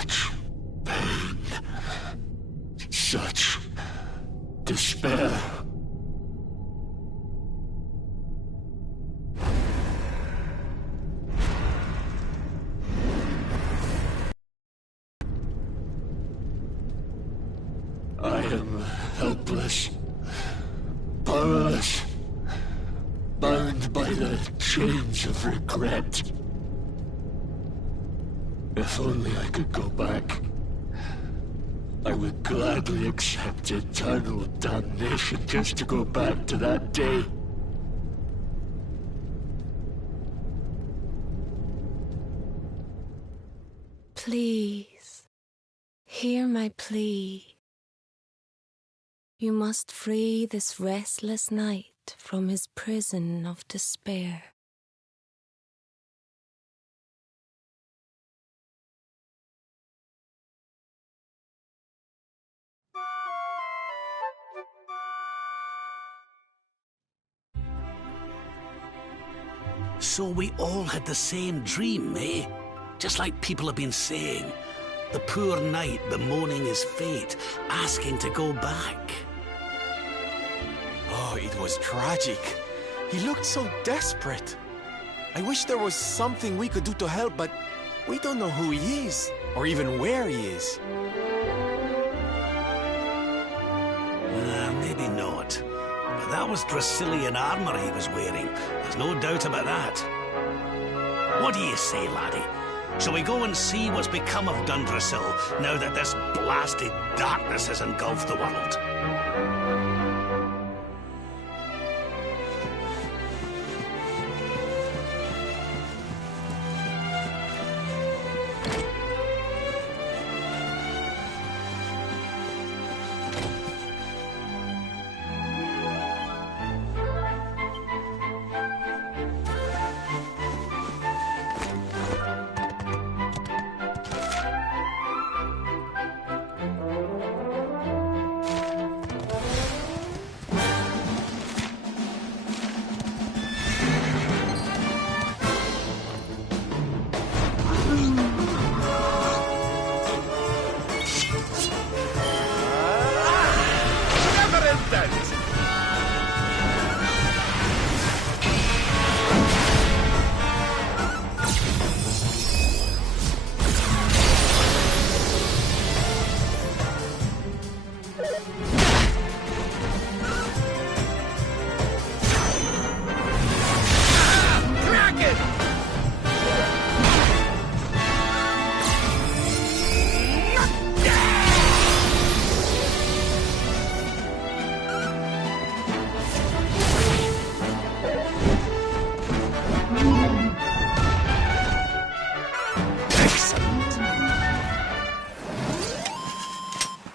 Such pain. Such despair. I am helpless, powerless, bound by the chains of regret. If only I could go back, I would gladly accept eternal damnation just to go back to that day. Please, hear my plea. You must free this restless knight from his prison of despair. So we all had the same dream, eh? Just like people have been saying. The poor knight bemoaning his fate, asking to go back. Oh, it was tragic. He looked so desperate. I wish there was something we could do to help, but we don't know who he is, or even where he is. Maybe not. But that was Dracilian armor he was wearing. There's no doubt about that. What do you say, laddie? Shall we go and see what's become of Dundrasil, now that this blasted darkness has engulfed the world?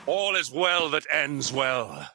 All is well that ends well.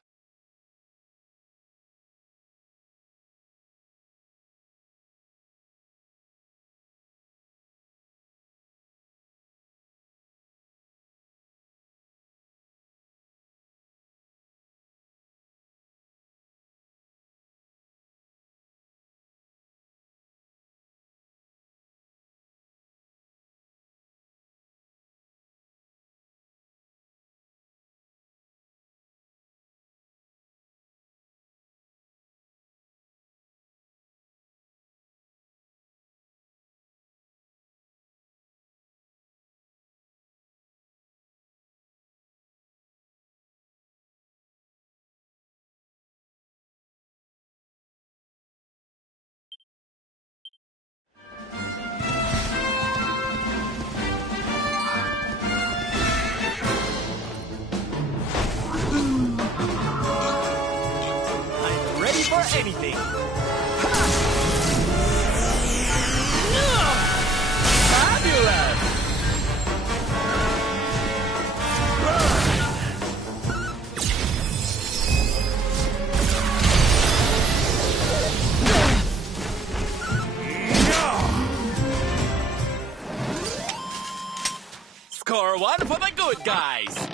For anything. Fabulous! Score one for the good guys.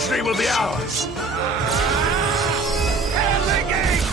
victory will be ours! Hail the gate!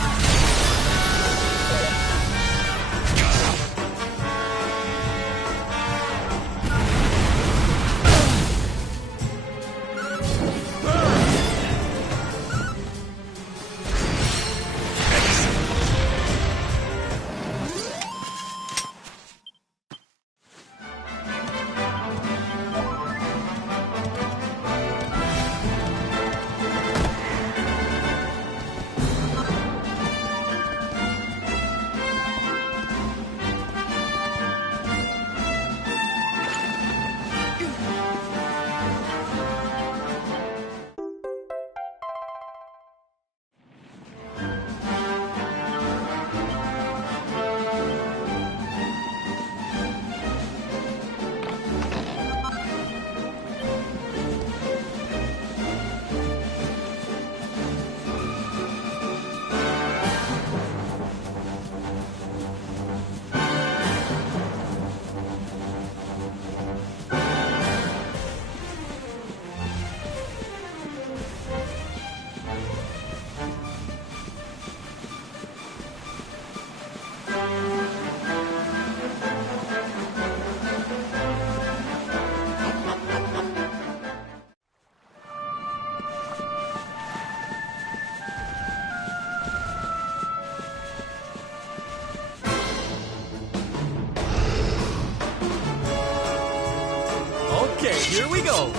Okay, here we go.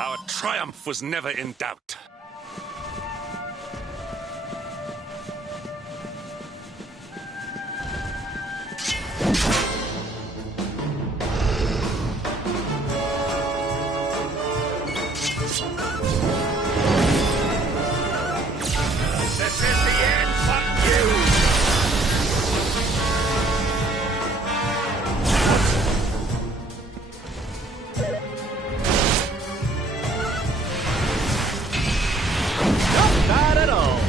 Our triumph was never in doubt. This is the end for you! Not bad at all.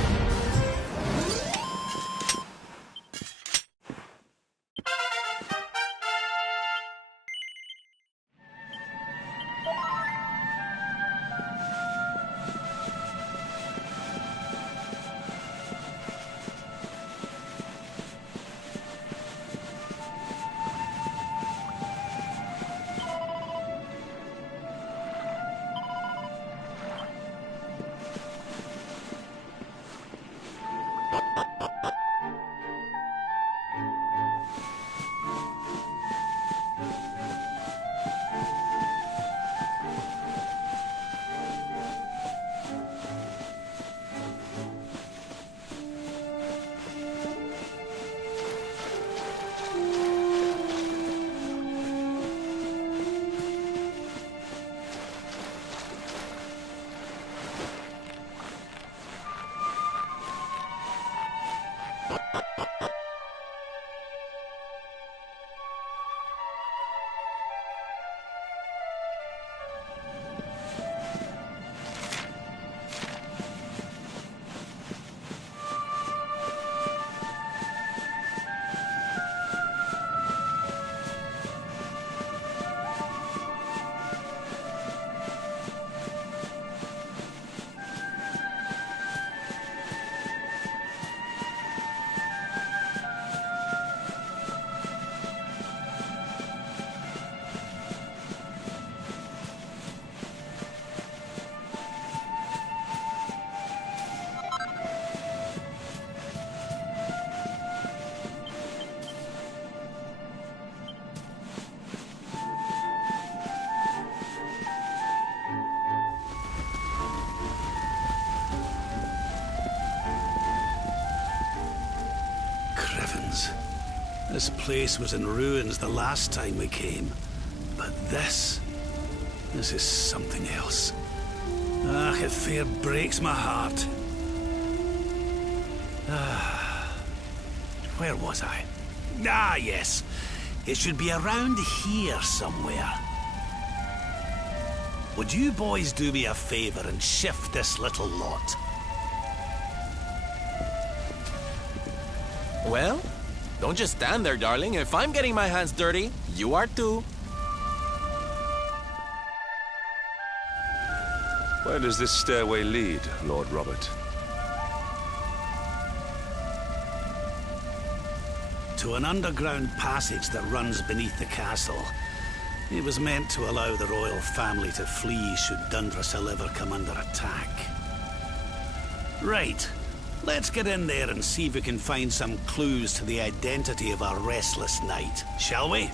This place was in ruins the last time we came. But this is something else. Ah, it fair breaks my heart. Where was I? Ah, yes. It should be around here somewhere. Would you boys do me a favor and shift this little lot? Well, don't just stand there, darling. If I'm getting my hands dirty, you are too. Where does this stairway lead, Lord Robert? To an underground passage that runs beneath the castle. It was meant to allow the royal family to flee should Dundrasil ever come under attack. Right. Let's get in there and see if we can find some clues to the identity of our restless knight, shall we?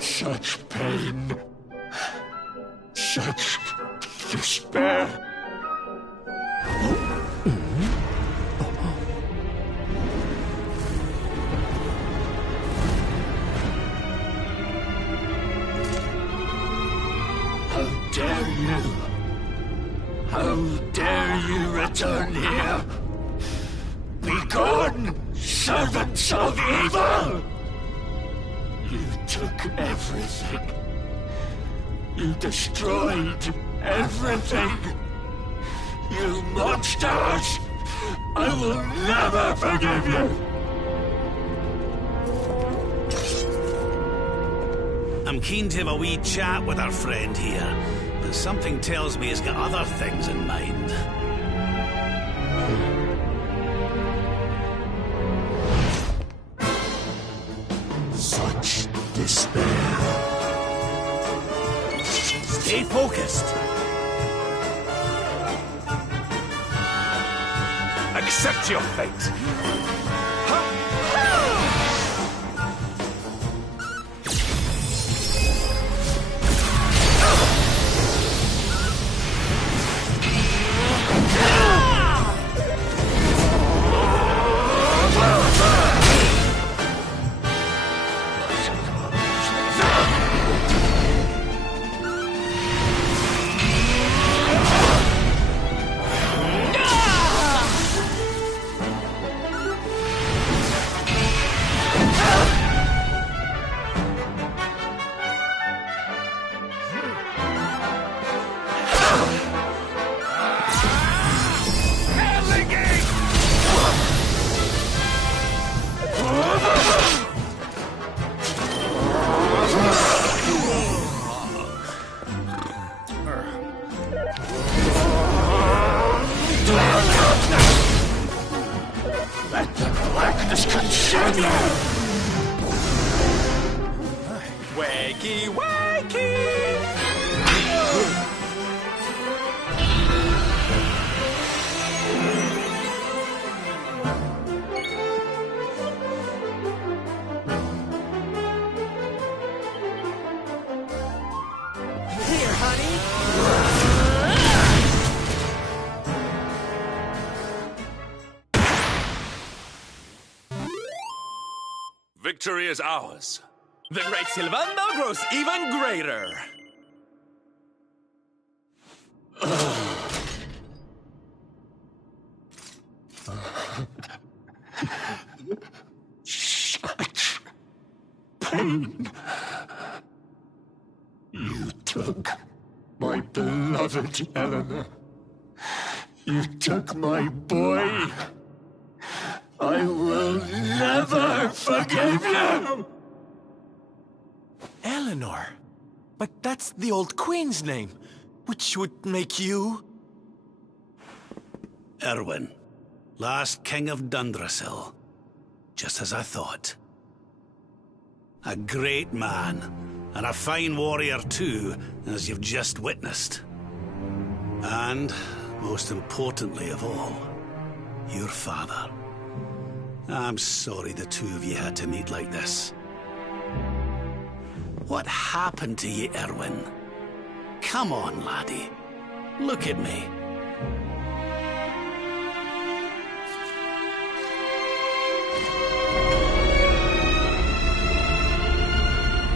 Such pain. Such despair. How dare you? How dare you return here? Begone, servants of evil! You took everything. You destroyed everything. You monsters! I will never forgive you! I'm keen to have a wee chat with our friend here, but something tells me he's got other things in mind. Stay focused. Accept your fate. Let the blackness consume you! Wakey, wakey! Here, honey. Victory is ours. The great Sylvando grows even greater. Such pain. You took my beloved Eleanor. You took my boy. I will never forgive you! Eleanor? But that's the old queen's name, which would make you... Erwin, last king of Dundrasil. Just as I thought. A great man, and a fine warrior too, as you've just witnessed. And, most importantly of all, your father. I'm sorry the two of you had to meet like this. What happened to you, Erwin? Come on, laddie. Look at me.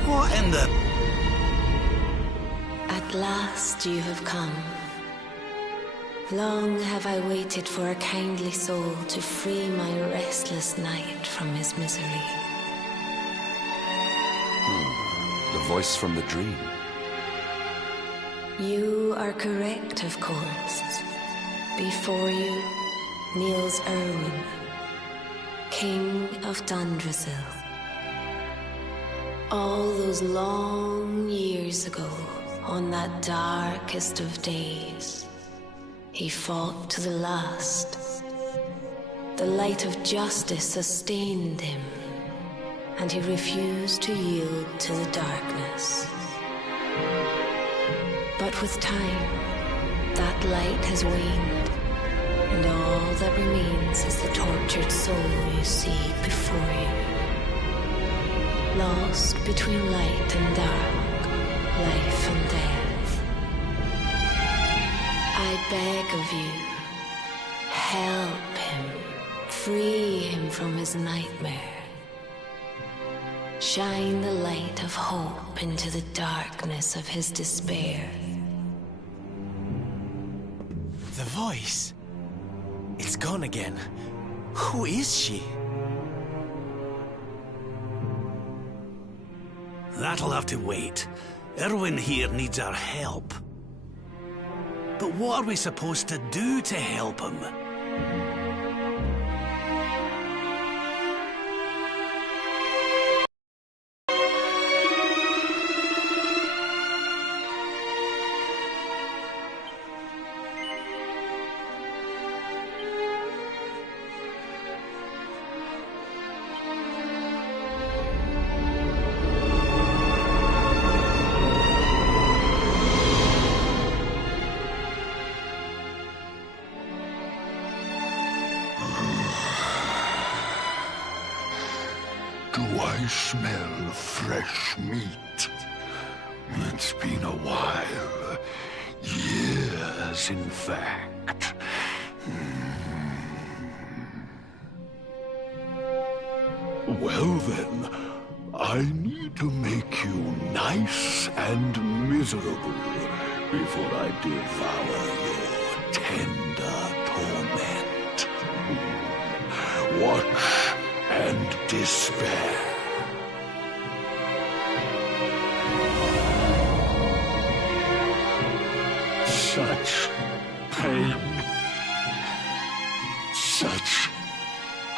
What in the... At last you have come. Long have I waited for a kindly soul to free my restless knight from his misery. The voice from the dream. You are correct, of course. Before you kneels Erwin, King of Dundrasil. All those long years ago, on that darkest of days, he fought to the last. The light of justice sustained him, and he refused to yield to the darkness. But with time, that light has waned, and all that remains is the tortured soul you see before you. Lost between light and dark, life and death. I beg of you, help him, free him from his nightmare. Shine the light of hope into the darkness of his despair. The voice. It's gone again. Who is she? That'll have to wait. Erwin here needs our help. But what are we supposed to do to help him? I smell fresh meat. It's been a while. Years, in fact. Well then, I need to make you nice and miserable before I devour your tender torment. Watch and despair. Such pain, such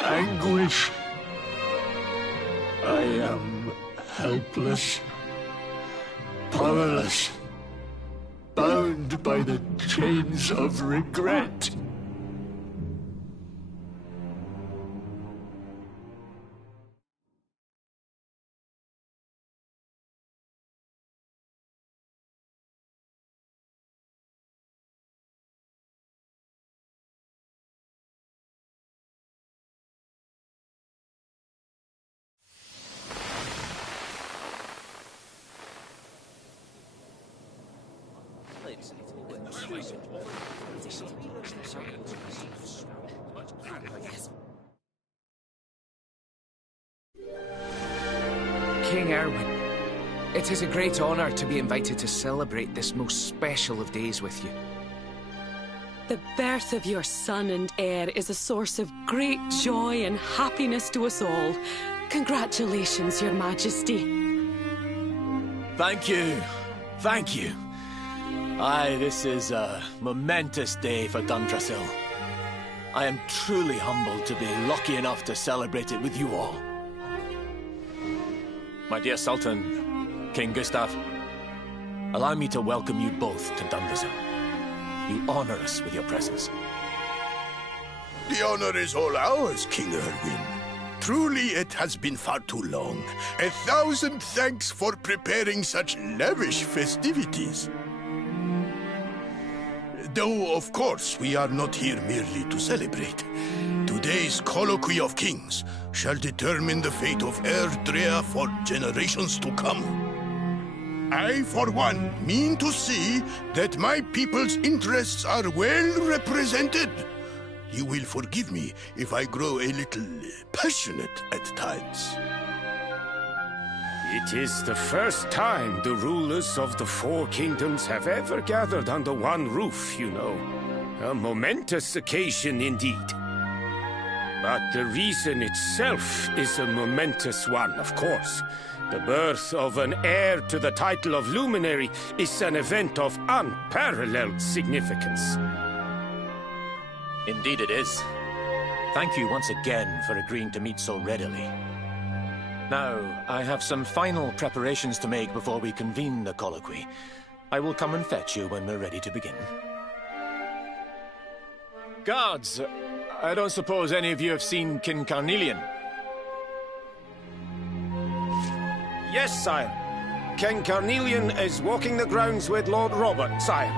anguish. I am helpless, powerless, bound by the chains of regret. King Erwin, it is a great honor to be invited to celebrate this most special of days with you. The birth of your son and heir is a source of great joy and happiness to us all. Congratulations, Your Majesty. Thank you. Thank you. Aye, this is a momentous day for Dundrasil. I am truly humbled to be lucky enough to celebrate it with you all. My dear Sultan, King Gustav, allow me to welcome you both to Dundrasil. You honor us with your presence. The honor is all ours, King Erwin. Truly, it has been far too long. 1,000 thanks for preparing such lavish festivities. Though, of course, we are not here merely to celebrate. Today's colloquy of kings shall determine the fate of Erdrea for generations to come. I, for one, mean to see that my people's interests are well represented. You will forgive me if I grow a little passionate at times. It is the first time the rulers of the Four Kingdoms have ever gathered under one roof, you know. A momentous occasion indeed. But the reason itself is a momentous one, of course. The birth of an heir to the title of Luminary is an event of unparalleled significance. Indeed it is. Thank you once again for agreeing to meet so readily. Now, I have some final preparations to make before we convene the colloquy. I will come and fetch you when we're ready to begin. Guards, I don't suppose any of you have seen King Carnelian? Yes, sire. King Carnelian is walking the grounds with Lord Robert, sire.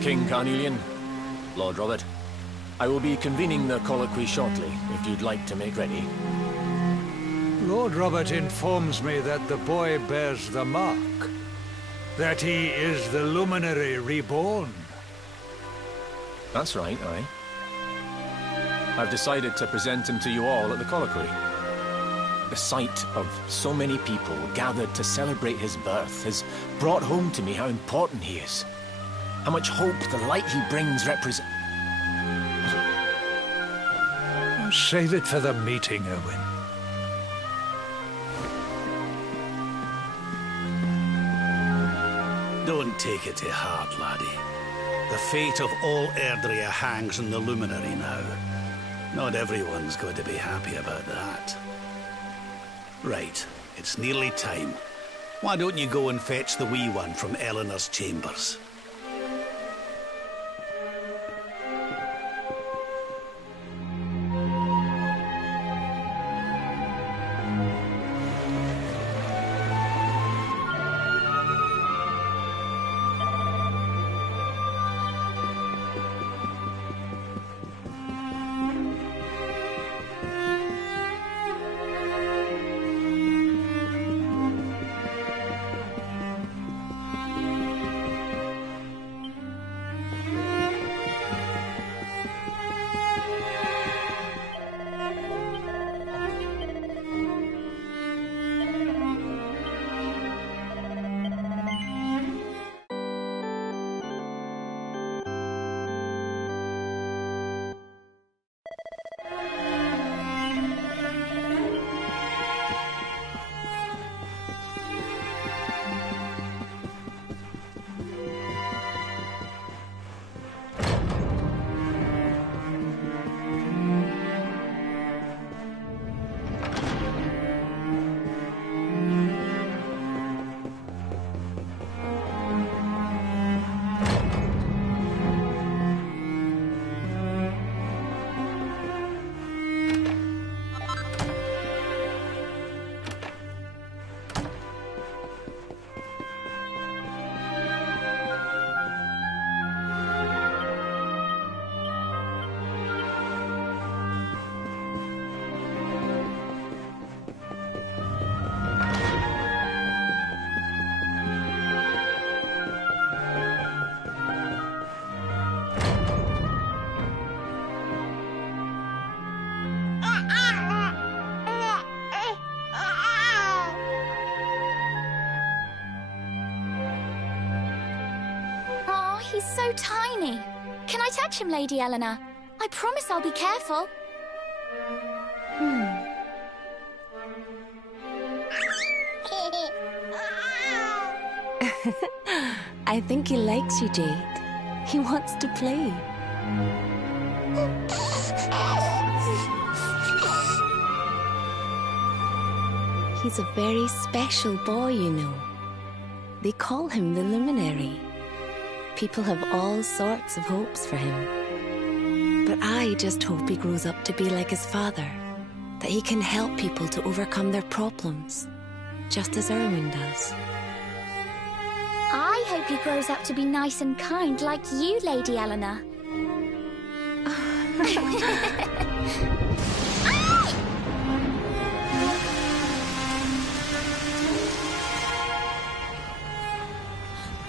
King Carnelian, Lord Robert, I will be convening the colloquy shortly, if you'd like to make ready. Lord Robert informs me that the boy bears the mark. That he is the Luminary reborn. That's right, aye. I've decided to present him to you all at the colloquy. The sight of so many people gathered to celebrate his birth has brought home to me how important he is. How much hope the light he brings represents. Save it for the meeting, Erwin. Don't take it to heart, laddie. The fate of all Erdrea hangs in the luminary now. Not everyone's going to be happy about that. Right, it's nearly time. Why don't you go and fetch the wee one from Eleanor's chambers? He's so tiny. Can I touch him, Lady Eleanor? I promise I'll be careful. I think he likes you, Jade. He wants to play. He's a very special boy, you know. They call him the Luminary. People have all sorts of hopes for him. But I just hope he grows up to be like his father. That he can help people to overcome their problems. Just as Erwin does. I hope he grows up to be nice and kind like you, Lady Eleanor.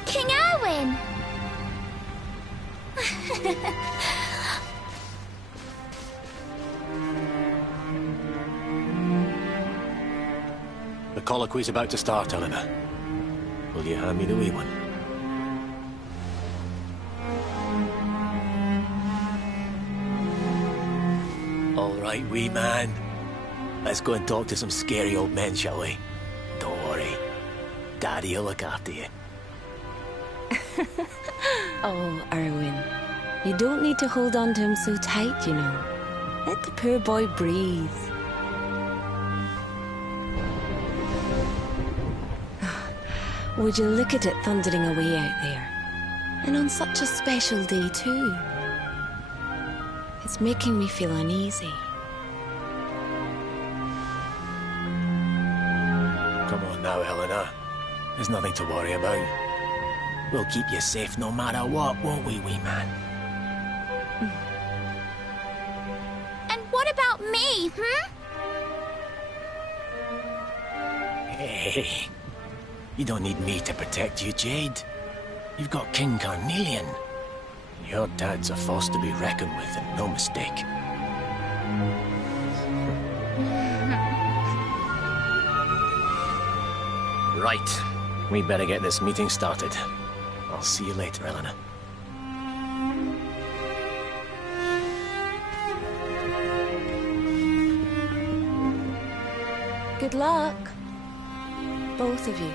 King Erwin! The colloquy's about to start, Eleanor. Will you hand me the wee one? All right, wee man. Let's go and talk to some scary old men, shall we? Don't worry. Daddy'll look after you. Oh, Erwin. You don't need to hold on to him so tight, you know. Let the poor boy breathe. Would you look at it thundering away out there? And on such a special day, too. It's making me feel uneasy. Come on now, Eleanor. There's nothing to worry about. We'll keep you safe no matter what, won't we, wee man? And what about me, Hey, you don't need me to protect you, Jade. You've got King Carnelian. Your dad's a force to be reckoned with, and no mistake. Right. We better get this meeting started. I'll see you later, Eleanor. Good luck, both of you.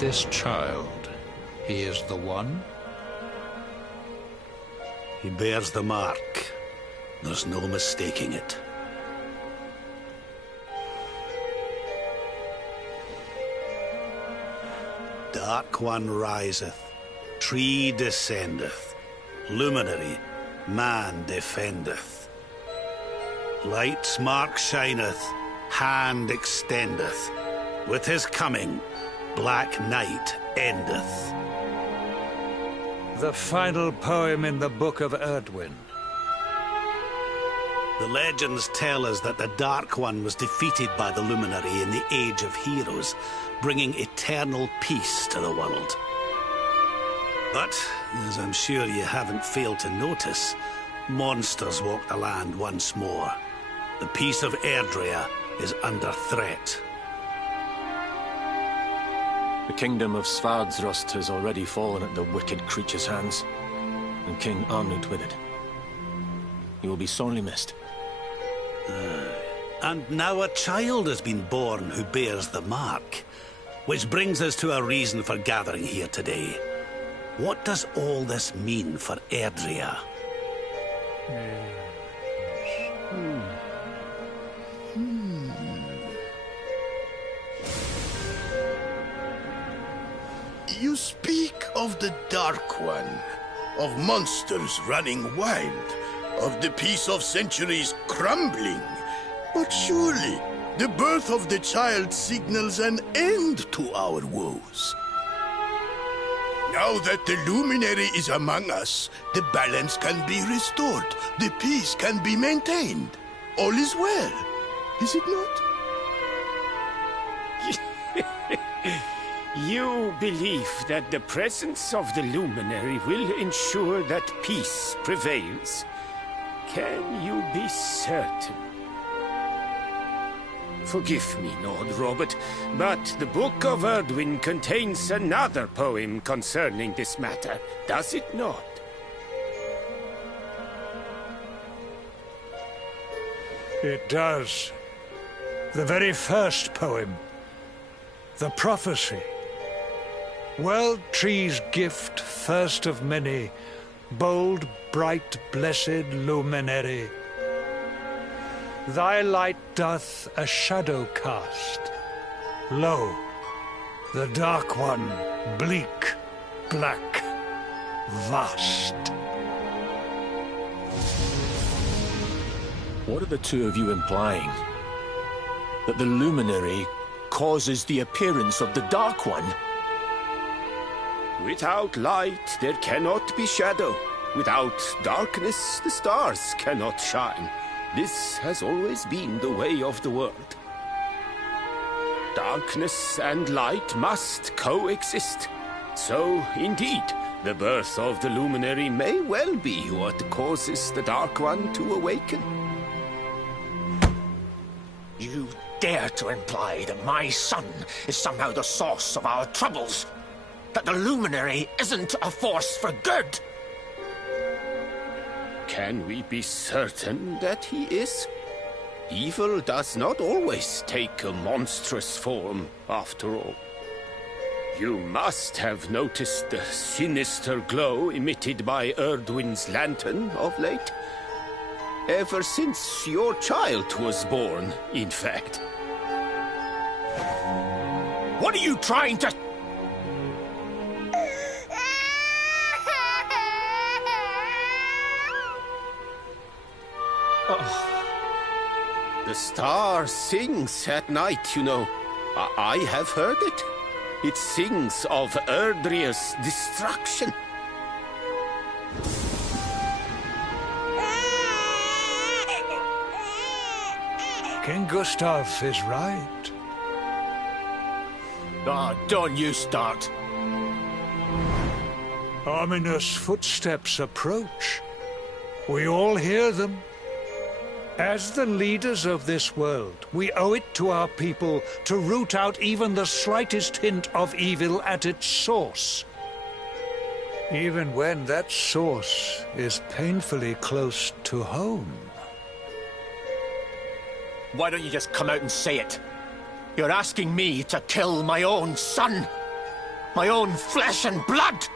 This child, he is the one? He bears the mark. There's no mistaking it. Dark One riseth, tree descendeth, luminary, man defendeth. Light's mark shineth, hand extendeth. With his coming, black night endeth. The final poem in the Book of Erdwin. The legends tell us that the Dark One was defeated by the Luminary in the Age of Heroes, bringing eternal peace to the world. But, as I'm sure you haven't failed to notice, monsters walk the land once more. The peace of Erdrea is under threat. The kingdom of Svardsrust has already fallen at the wicked creature's hands, and King Arnut with it. He will be sorely missed. And now a child has been born who bears the mark, which brings us to a reason for gathering here today. What does all this mean for Erdrea? You speak of the Dark One, of monsters running wild, of the peace of centuries crumbling. But surely, the birth of the child signals an end to our woes. Now that the Luminary is among us, the balance can be restored, the peace can be maintained. All is well, is it not? You believe that the presence of the Luminary will ensure that peace prevails. Can you be certain? Forgive me, Lord Robert, but the Book of Erdwin contains another poem concerning this matter, does it not? It does. The very first poem. The prophecy. World Tree's gift, first of many, bold, bright, blessed luminary. Thy light doth a shadow cast. Lo, the Dark One, bleak, black, vast. What are the two of you implying? That the Luminary causes the appearance of the Dark One? Without light, there cannot be shadow. Without darkness, the stars cannot shine. This has always been the way of the world. Darkness and light must coexist. So, indeed, the birth of the Luminary may well be what causes the Dark One to awaken. You dare to imply that my son is somehow the source of our troubles? That the Luminary isn't a force for good? Can we be certain that he is? Evil does not always take a monstrous form, after all. You must have noticed the sinister glow emitted by Erdwin's lantern of late. Ever since your child was born, in fact. What are you trying to... The star sings at night, you know. I have heard it. It sings of Erdria's destruction. King Gustav is right. Oh, don't you start. Ominous footsteps approach. We all hear them. As the leaders of this world, we owe it to our people to root out even the slightest hint of evil at its source. Even when that source is painfully close to home. Why don't you just come out and say it? You're asking me to kill my own son. My own flesh and blood.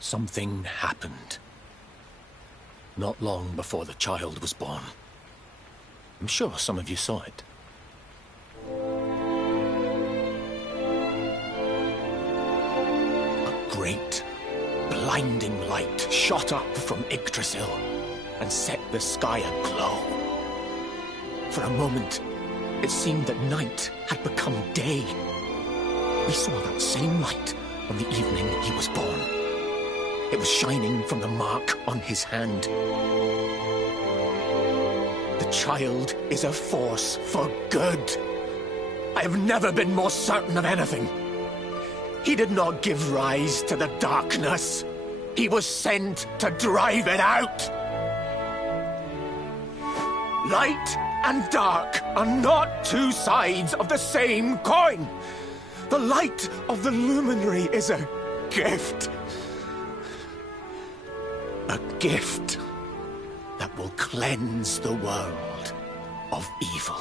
Something happened. Not long before the child was born. I'm sure some of you saw it. A great, blinding light shot up from Yggdrasil and set the sky aglow. For a moment, it seemed that night had become day. We saw that same light on the evening he was born. It was shining from the mark on his hand. The child is a force for good. I have never been more certain of anything. He did not give rise to the darkness. He was sent to drive it out. Light and dark are not two sides of the same coin. The light of the Luminary is a gift. A gift that will cleanse the world of evil.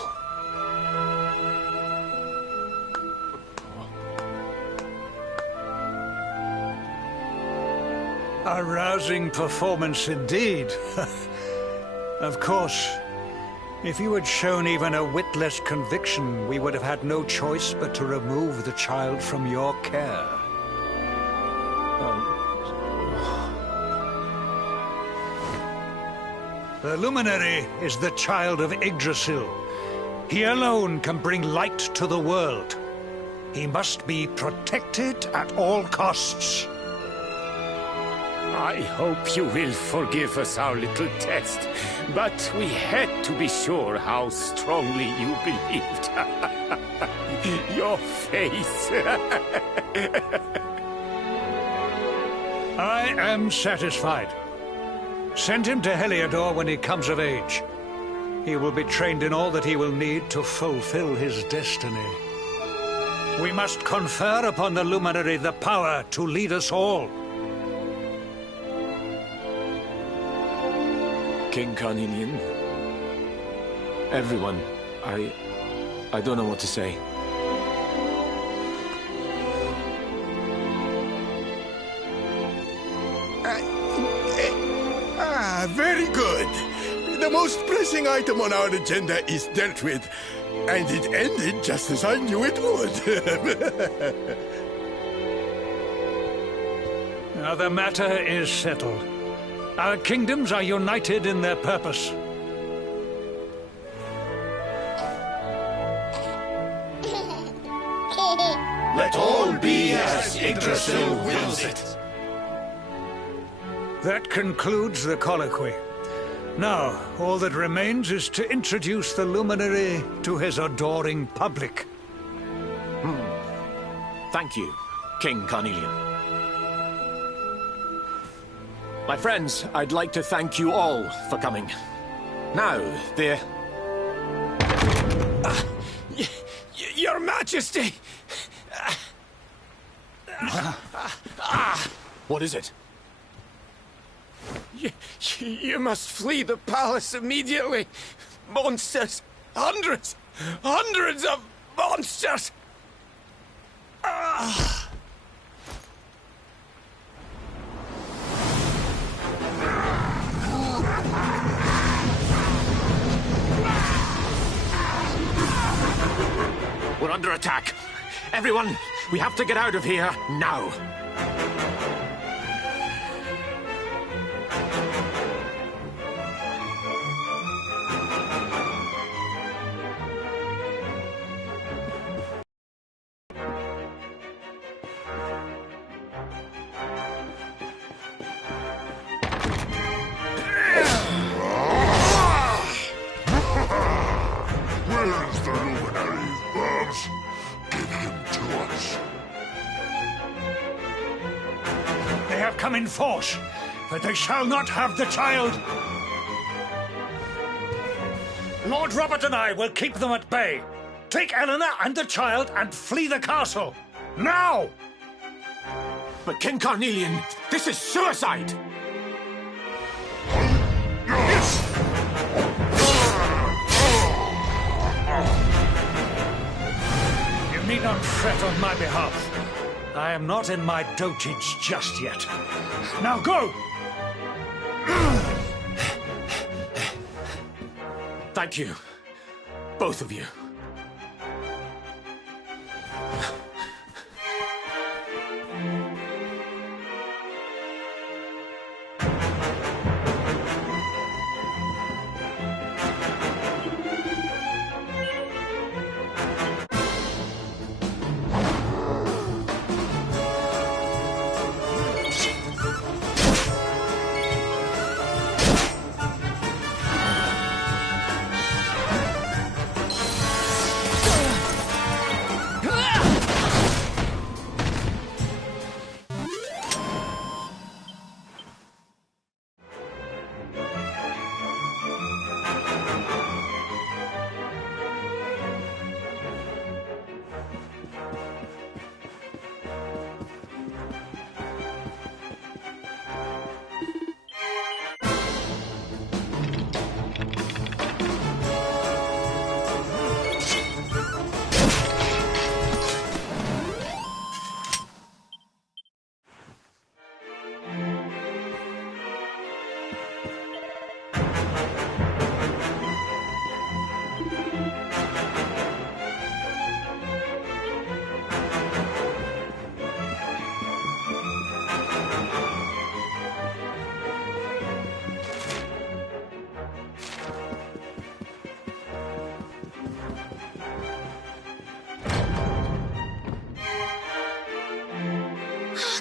A rousing performance indeed. Of course, if you had shown even a whit less conviction, we would have had no choice but to remove the child from your care. The Luminary is the child of Yggdrasil. He alone can bring light to the world. He must be protected at all costs. I hope you will forgive us our little test, but we had to be sure how strongly you believed. Your face. I am satisfied. Send him to Heliodor when he comes of age. He will be trained in all that he will need to fulfill his destiny. We must confer upon the Luminary the power to lead us all. King Carnelian, everyone, I don't know what to say. Very good. The most pressing item on our agenda is dealt with, and it ended just as I knew it would. Now the matter is settled. Our kingdoms are united in their purpose. Let all be as Yggdrasil wills it. That concludes the colloquy. Now, all that remains is to introduce the Luminary to his adoring public. Thank you. King Carnelian. My friends, I'd like to thank you all for coming. Now, Your Majesty! What is it? You must flee the palace immediately. Monsters! Hundreds! Hundreds of monsters! We're under attack. Everyone, we have to get out of here now. Where's the luminary, Babs? Give him to us. They have come in force, but they shall not have the child. Lord Robert and I will keep them at bay. Take Eleanor and the child and flee the castle. Now! But King Carnelian, this is suicide! You need not fret on my behalf. I am not in my dotage just yet. Now go! Thank you. Both of you.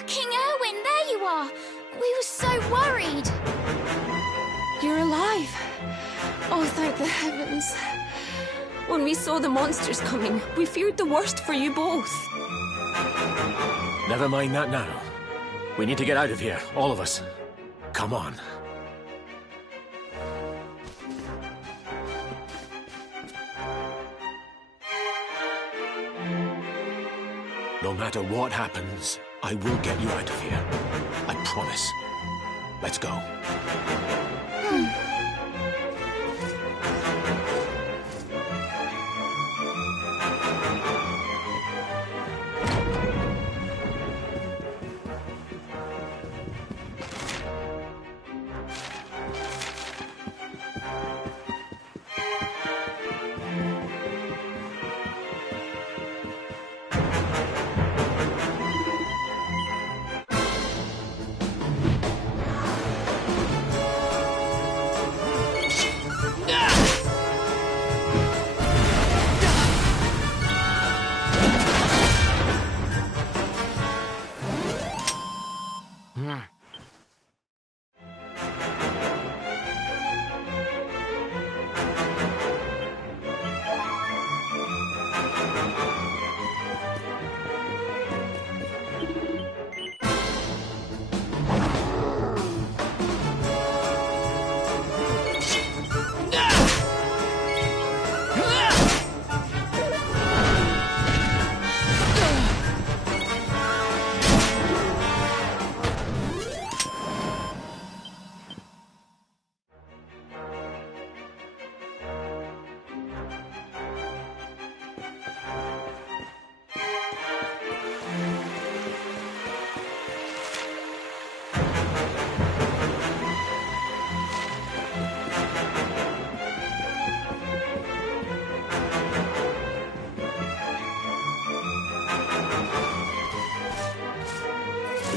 King Erwin, there you are! We were so worried! You're alive! Oh, thank the heavens. When we saw the monsters coming, we feared the worst for you both. Never mind that now. We need to get out of here, all of us. Come on. No matter what happens, I will get you out of here. I promise. Let's go.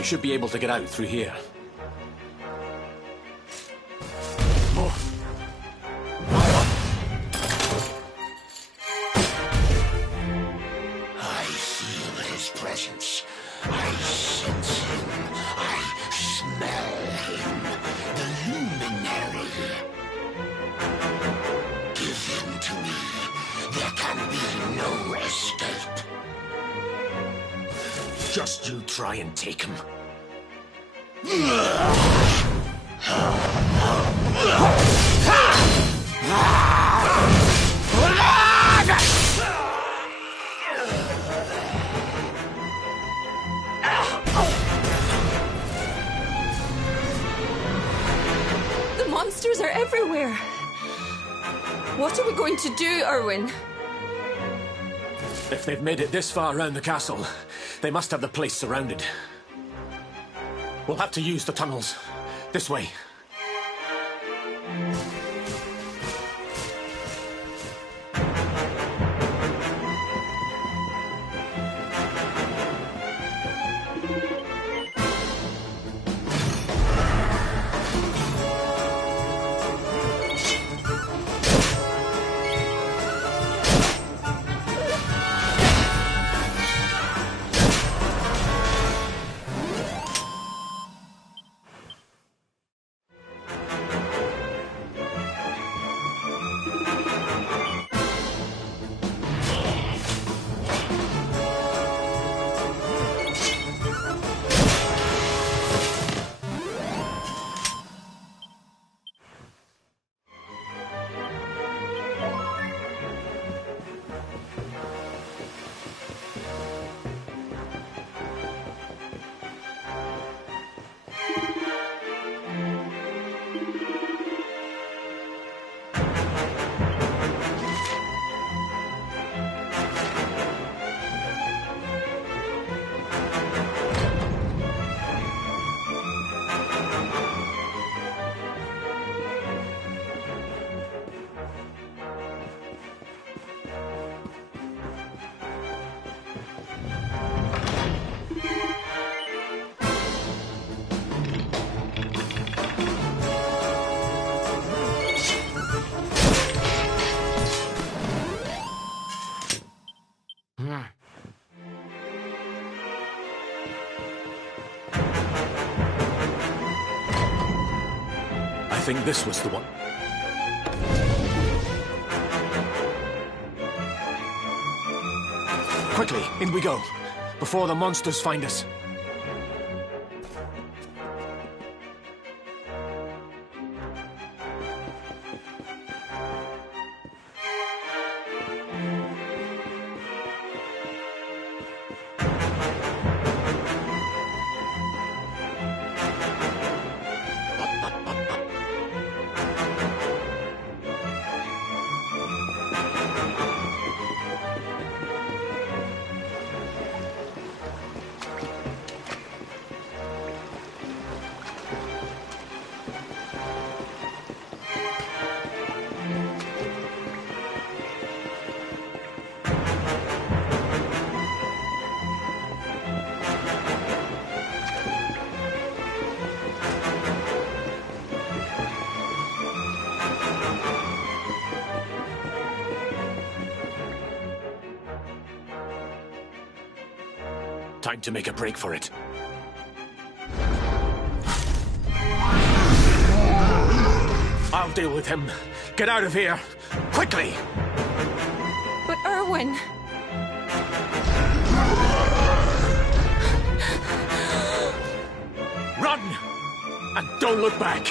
should be able to get out through here. I feel his presence. I sense him. I smell him. The luminary. Give him to me. There can be no escape. Just you try and take him. The monsters are everywhere. What are we going to do, Erwin? If they've made it this far around the castle, they must have the place surrounded. We'll have to use the tunnels. This way. I think this was the one. Quickly, in we go, before the monsters find us. Time to make a break for it. I'll deal with him. Get out of here. Quickly! But Erwin... Run! And don't look back!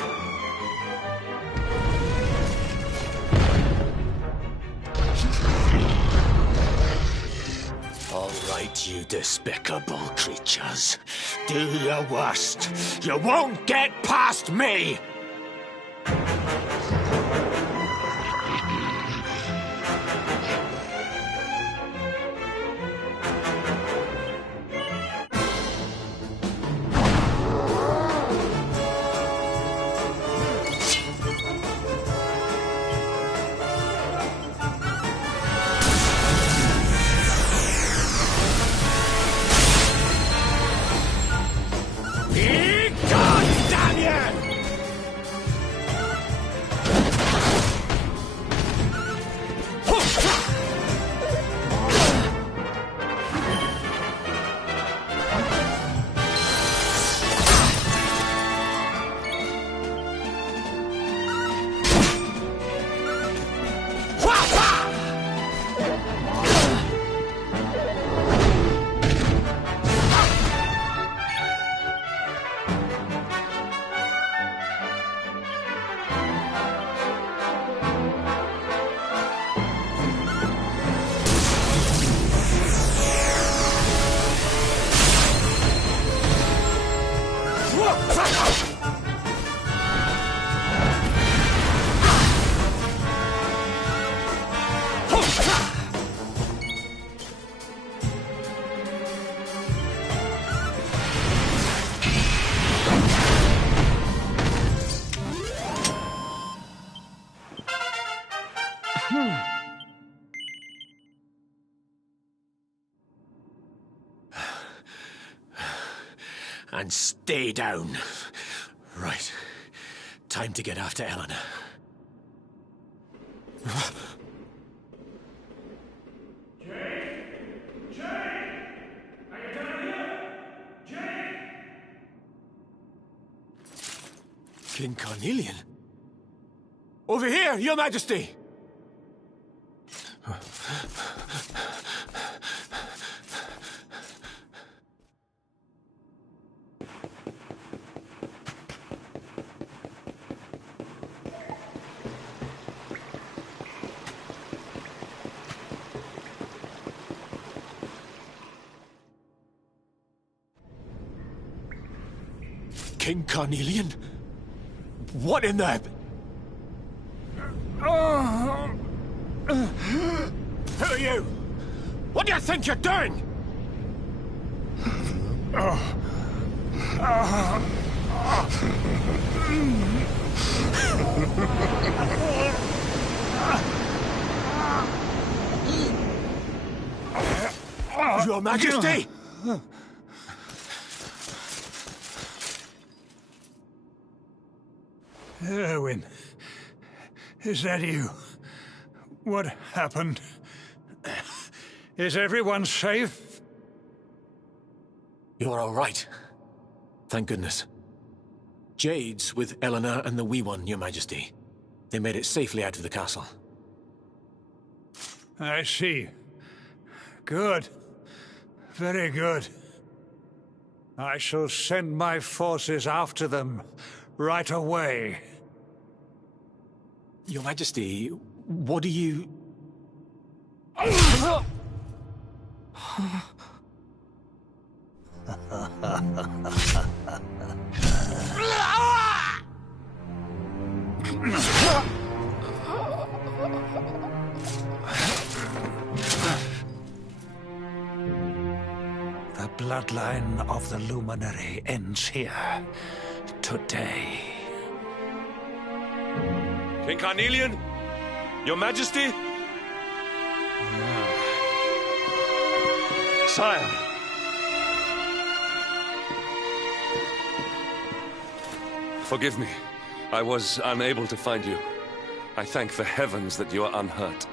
All right, you despicable creatures. Do your worst. You won't get past me! And stay down. Right. Time to get after Eleanor. King Carnelian? Over here, Your Majesty! King Carnelian? What in the... Who are you? What do you think you're doing? Your Majesty! Erwin, is that you? What happened? Is everyone safe? You're all right. Thank goodness. Jade's with Eleanor and the Wee One, Your Majesty. They made it safely out of the castle. I see. Good. Very good. I shall send my forces after them right away. Your Majesty, what do you... The bloodline of the Luminary ends here, today. King Carnelian? Your Majesty? Sire. Forgive me. I was unable to find you. I thank the heavens that you are unhurt.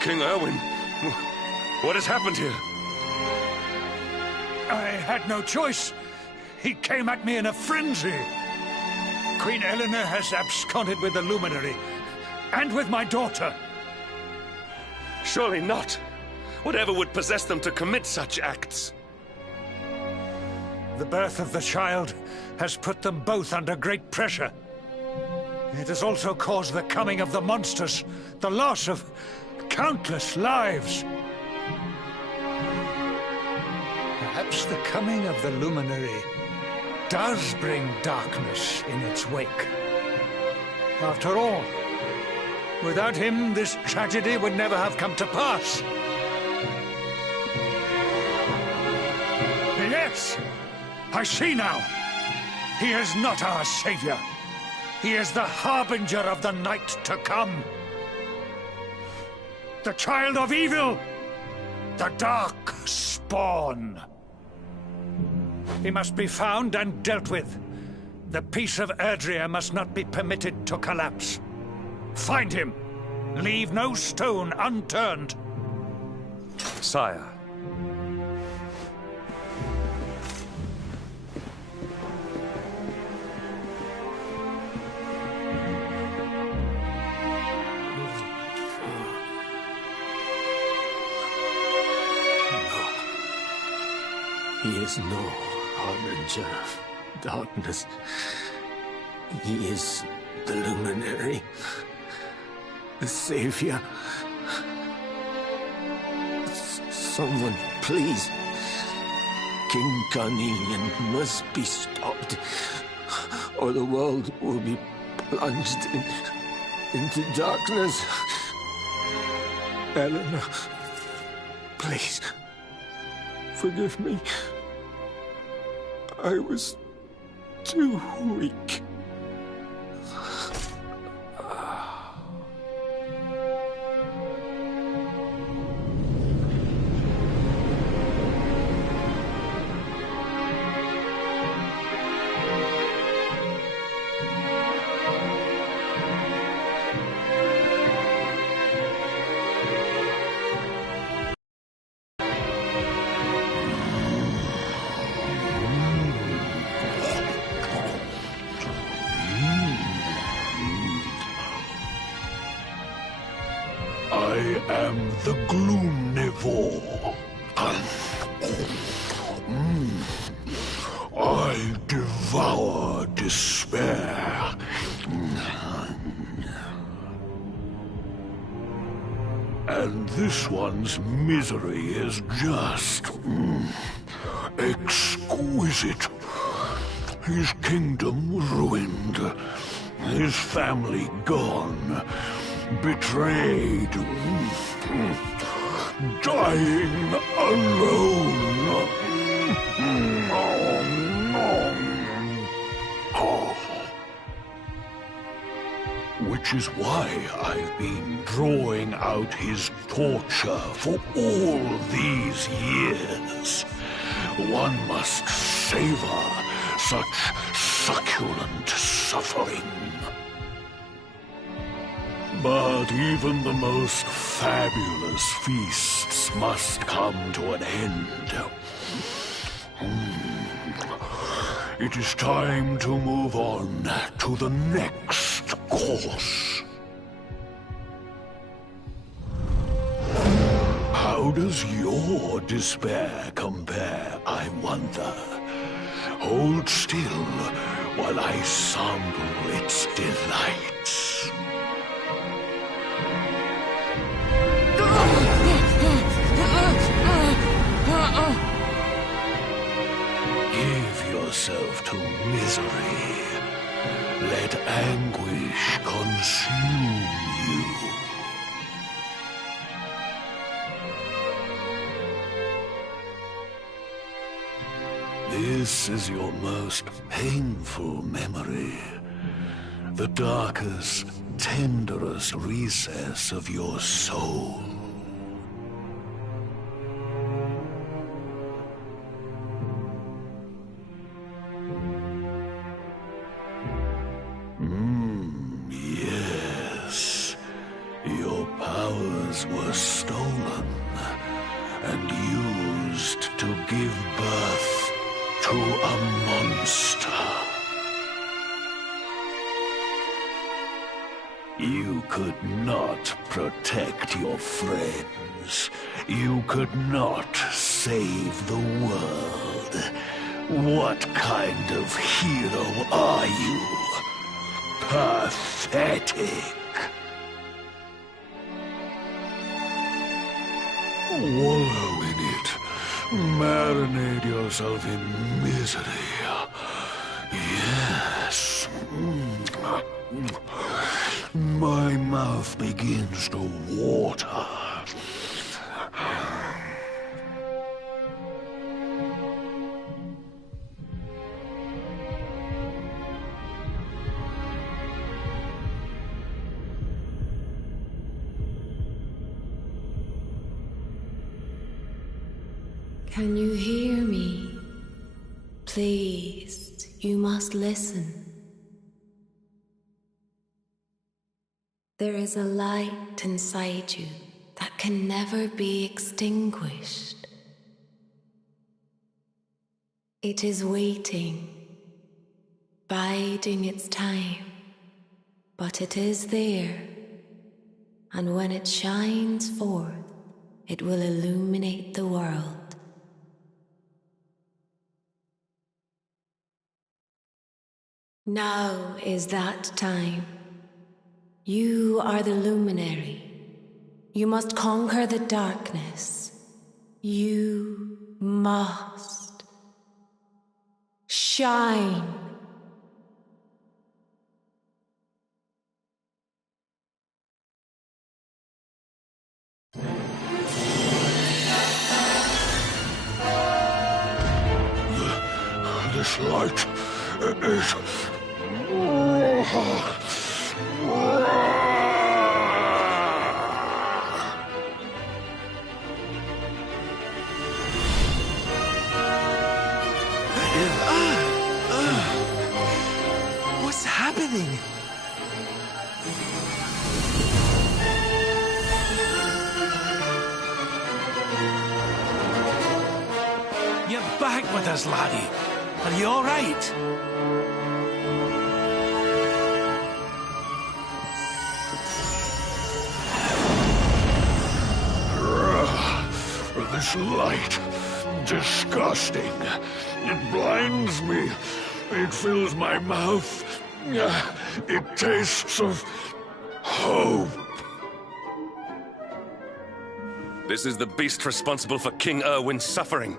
King Erwin, what has happened here? I had no choice. He came at me in a frenzy. Queen Eleanor has absconded with the Luminary, and with my daughter. Surely not. Whatever would possess them to commit such acts? The birth of the child has put them both under great pressure. It has also caused the coming of the monsters, the loss of countless lives. Perhaps the coming of the Luminary does bring darkness in its wake. After all, without him, this tragedy would never have come to pass. Yes! I see now. He is not our savior. He is the harbinger of the night to come. The child of evil. The dark spawn. He must be found and dealt with. The peace of Erdrea must not be permitted to collapse. Find him. Leave no stone unturned. Sire. He is no harbinger of darkness. He is the Luminary, the Savior. Someone, please. King Carnelian must be stopped, or the world will be plunged into darkness. Eleanor, please. Forgive me. I was too weak. am the Gloomnivore. I devour despair. And this one's misery is just exquisite. His kingdom ruined, his family gone, betrayed, dying alone. Which is why I've been drawing out his torture for all these years. One must savor such succulent suffering. But even the most fabulous feasts must come to an end. It is time to move on to the next course. How does your despair compare, I wonder? Hold still while I sample its delights. Give yourself to misery. Let anguish consume you. This is your most painful memory. The darkest, tenderest recess of your soul. Yes. Your powers were stolen and used to give birth to a monster. You could not protect your friends. You could not save the world. What kind of hero are you? Pathetic. Wallow in it. Marinate yourself in misery. Yes. My mouth begins to water. Can you hear me? Please, you must listen. There is a light inside you that can never be extinguished. It is waiting, biding its time, but it is there, and when it shines forth, it will illuminate the world. Now is that time. You are the luminary. You must conquer the darkness. You must shine. This light is... What's happening? You're back with us, laddie. Are you all right? This light. Disgusting. It blinds me. It fills my mouth. It tastes of hope. This is the beast responsible for King Erwin's suffering.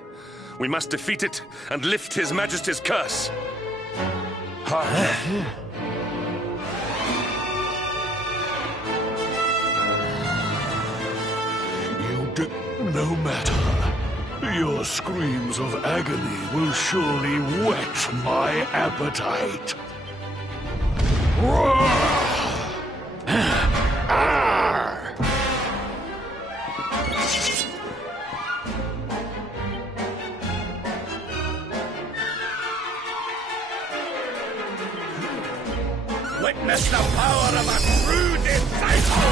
We must defeat it and lift His Majesty's curse. No matter. Your screams of agony will surely whet my appetite. Witness the power of a true disciple!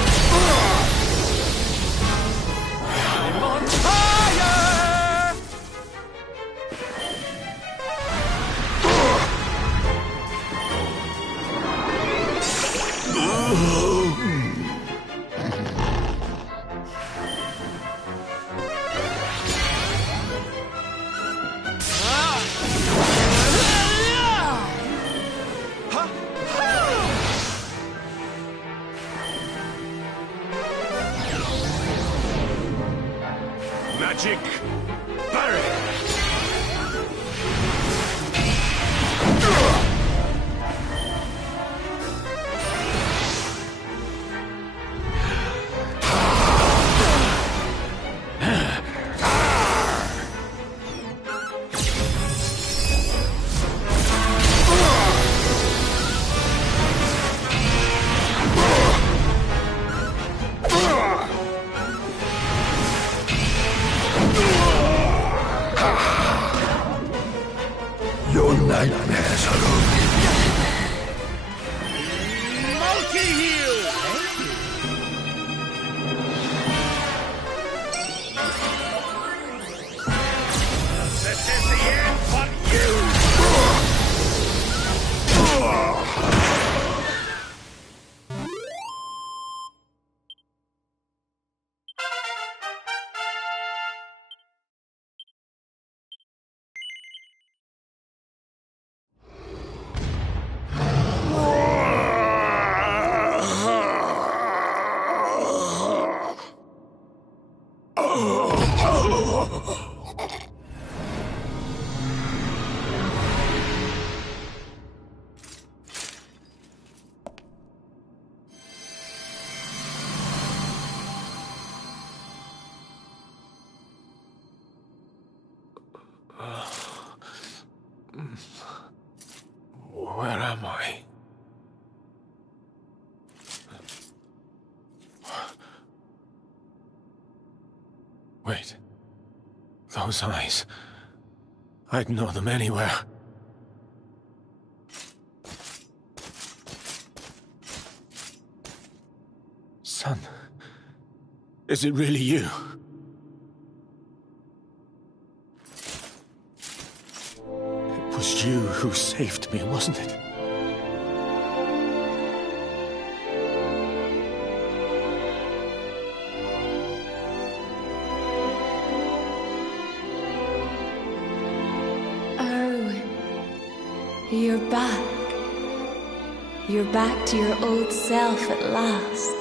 I'm on fire! Magic barrier. Your nightmares are only Multi-heal! This is the end for you! Where am I? Wait. Those eyes. I'd know them anywhere. Son. Is it really you? It was you who saved me, wasn't it? You're back. You're back to your old self at last.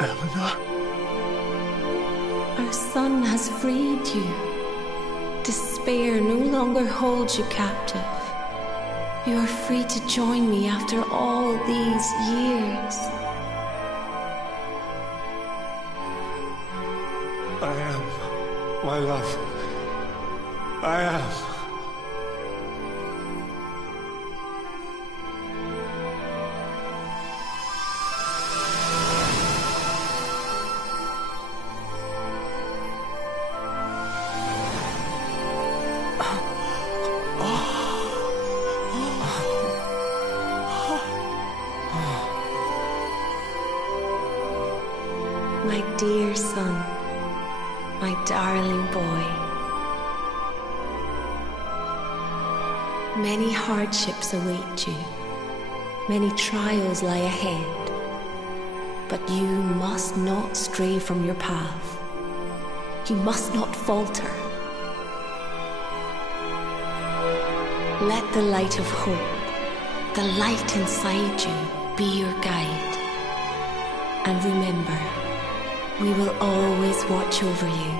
Eleanor? Our son has freed you. Despair no longer holds you captive. You are free to join me after all these years. I am, my love. I am. My dear son, my darling boy. Many hardships await you, Many trials lie ahead, but you must not stray from your path. You must not falter. Let the light of hope, the light inside you, be your guide. And remember, we will always watch over you.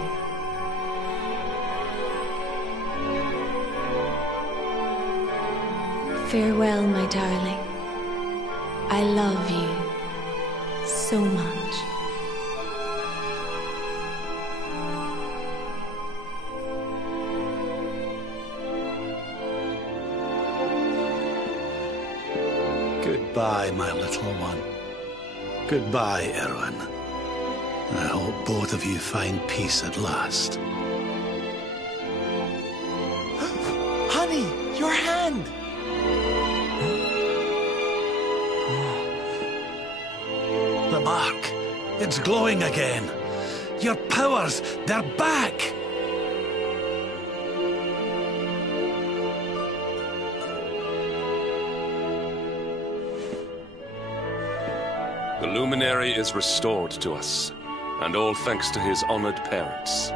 Farewell, my darling. I love you so much. Goodbye, my little one. Goodbye, Erwin. I hope both of you find peace at last. Honey, your hand! The mark. It's glowing again. Your powers, they're back! The luminary is restored to us, and all thanks to his honored parents.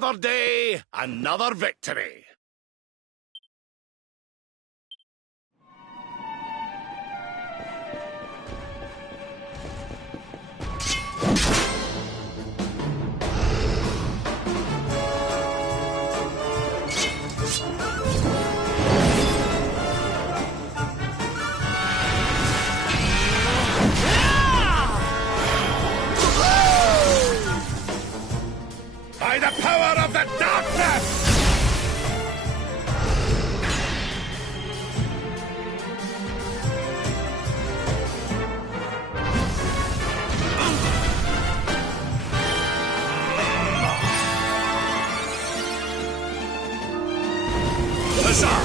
Another day, another victory. By the power of the darkness! Huzzah!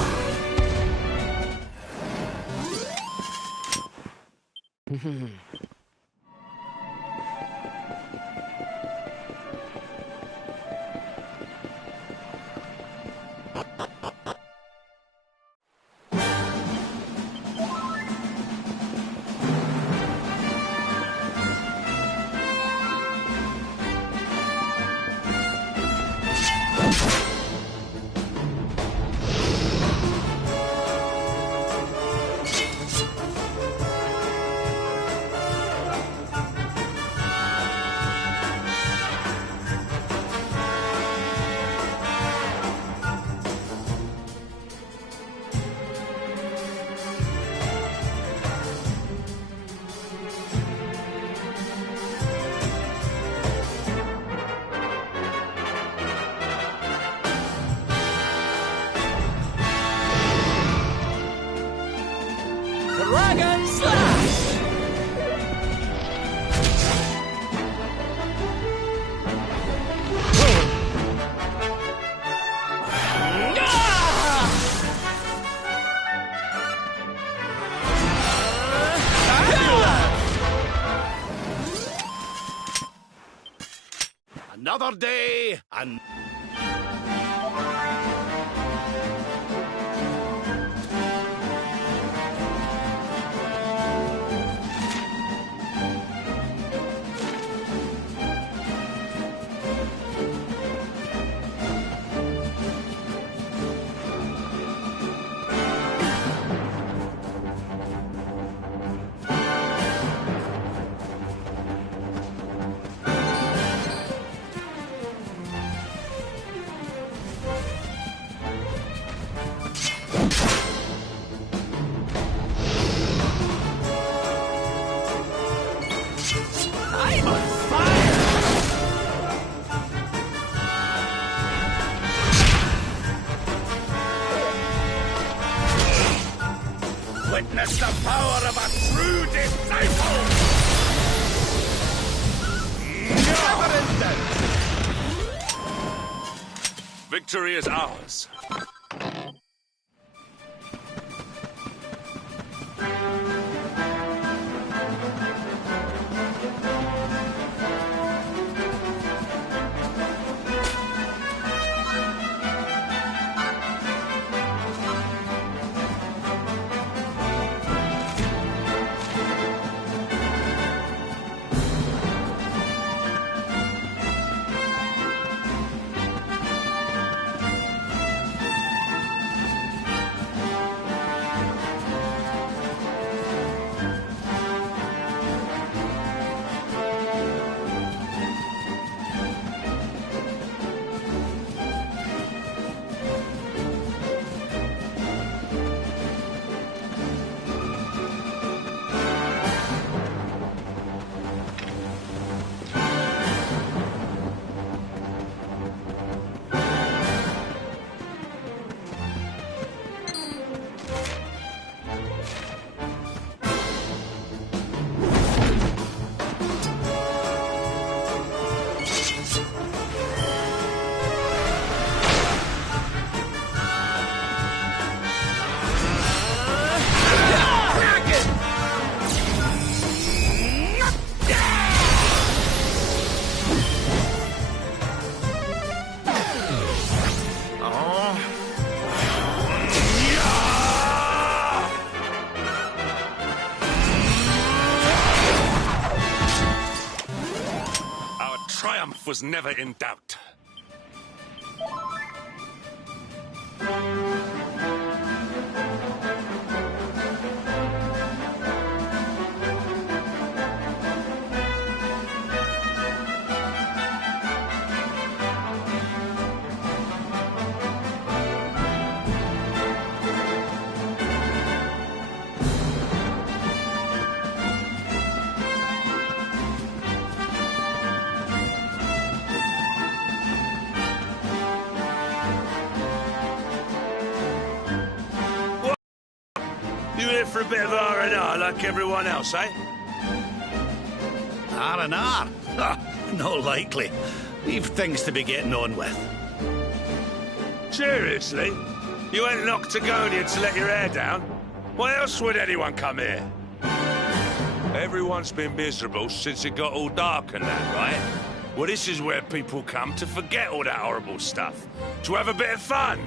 Dragon Slash! Another day, and... I'm on fire! Witness the power of a true disciple! Never in doubt! Victory is ours. Triumph was never in doubt. You here for a bit of R&R like everyone else, eh? R&R? No likely. We've things to be getting on with. Seriously? You ain't in Octagonia to let your hair down? Why else would anyone come here? Everyone's been miserable since it got all dark and that, right? Well, this is where people come to forget all that horrible stuff. To have a bit of fun.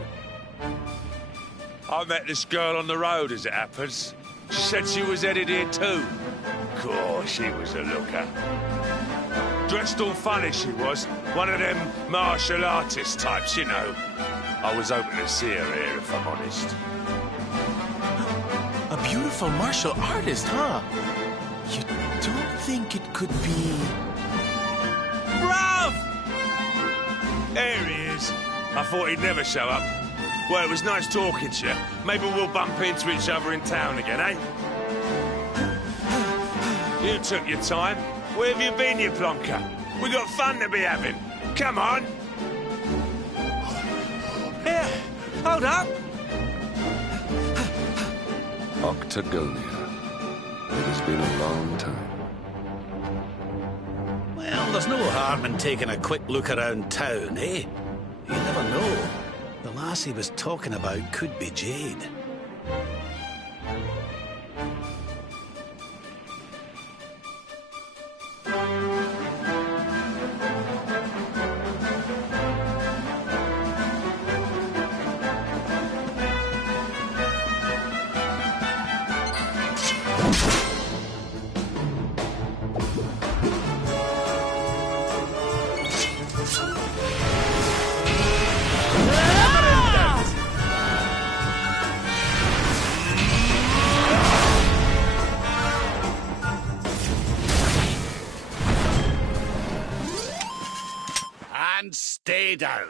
I met this girl on the road, as it happens. She said she was headed here too. Course, she was a looker. Dressed all funny, she was, One of them martial artist types, you know. I was hoping to see her here, if I'm honest. A beautiful martial artist, huh? You don't think it could be... Rav! There he is. I thought he'd never show up. Well, it was nice talking to you. Maybe we'll bump into each other in town again, eh? You took your time. Where have you been, you plonker? We got fun to be having. Come on. Here, hold up. Octagonia. It has been a long time. Well, there's no harm in taking a quick look around town, eh? You never know. The lass he was talking about could be Jade. And stay down.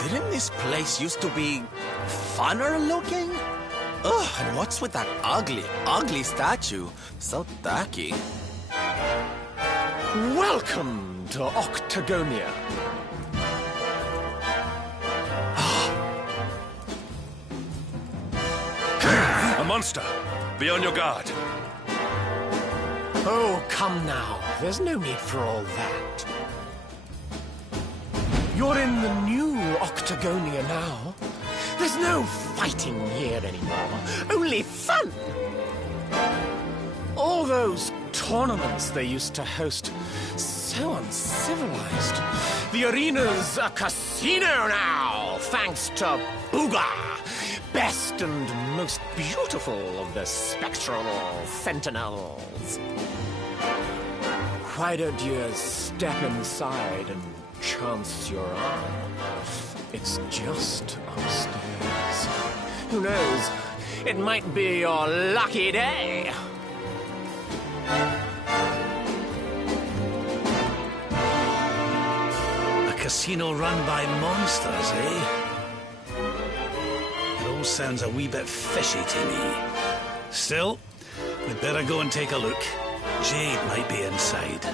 Didn't this place used to be funner looking? Ugh, and what's with that ugly statue? So tacky. Welcome to Octagonia. A monster. Be on your guard. Oh, come now. There's no need for all that. You're in the new Octagonia now. There's no fighting here anymore. Only fun. All those tournaments they used to host, so uncivilized. The arena's a casino now, thanks to Booga, best and most beautiful of the spectral sentinels. Why don't you step inside and chance your arm? It's just upstairs. Who knows? It might be your lucky day. A casino run by monsters, eh? It all sounds a wee bit fishy to me. Still, we'd better go and take a look. Jade might be inside.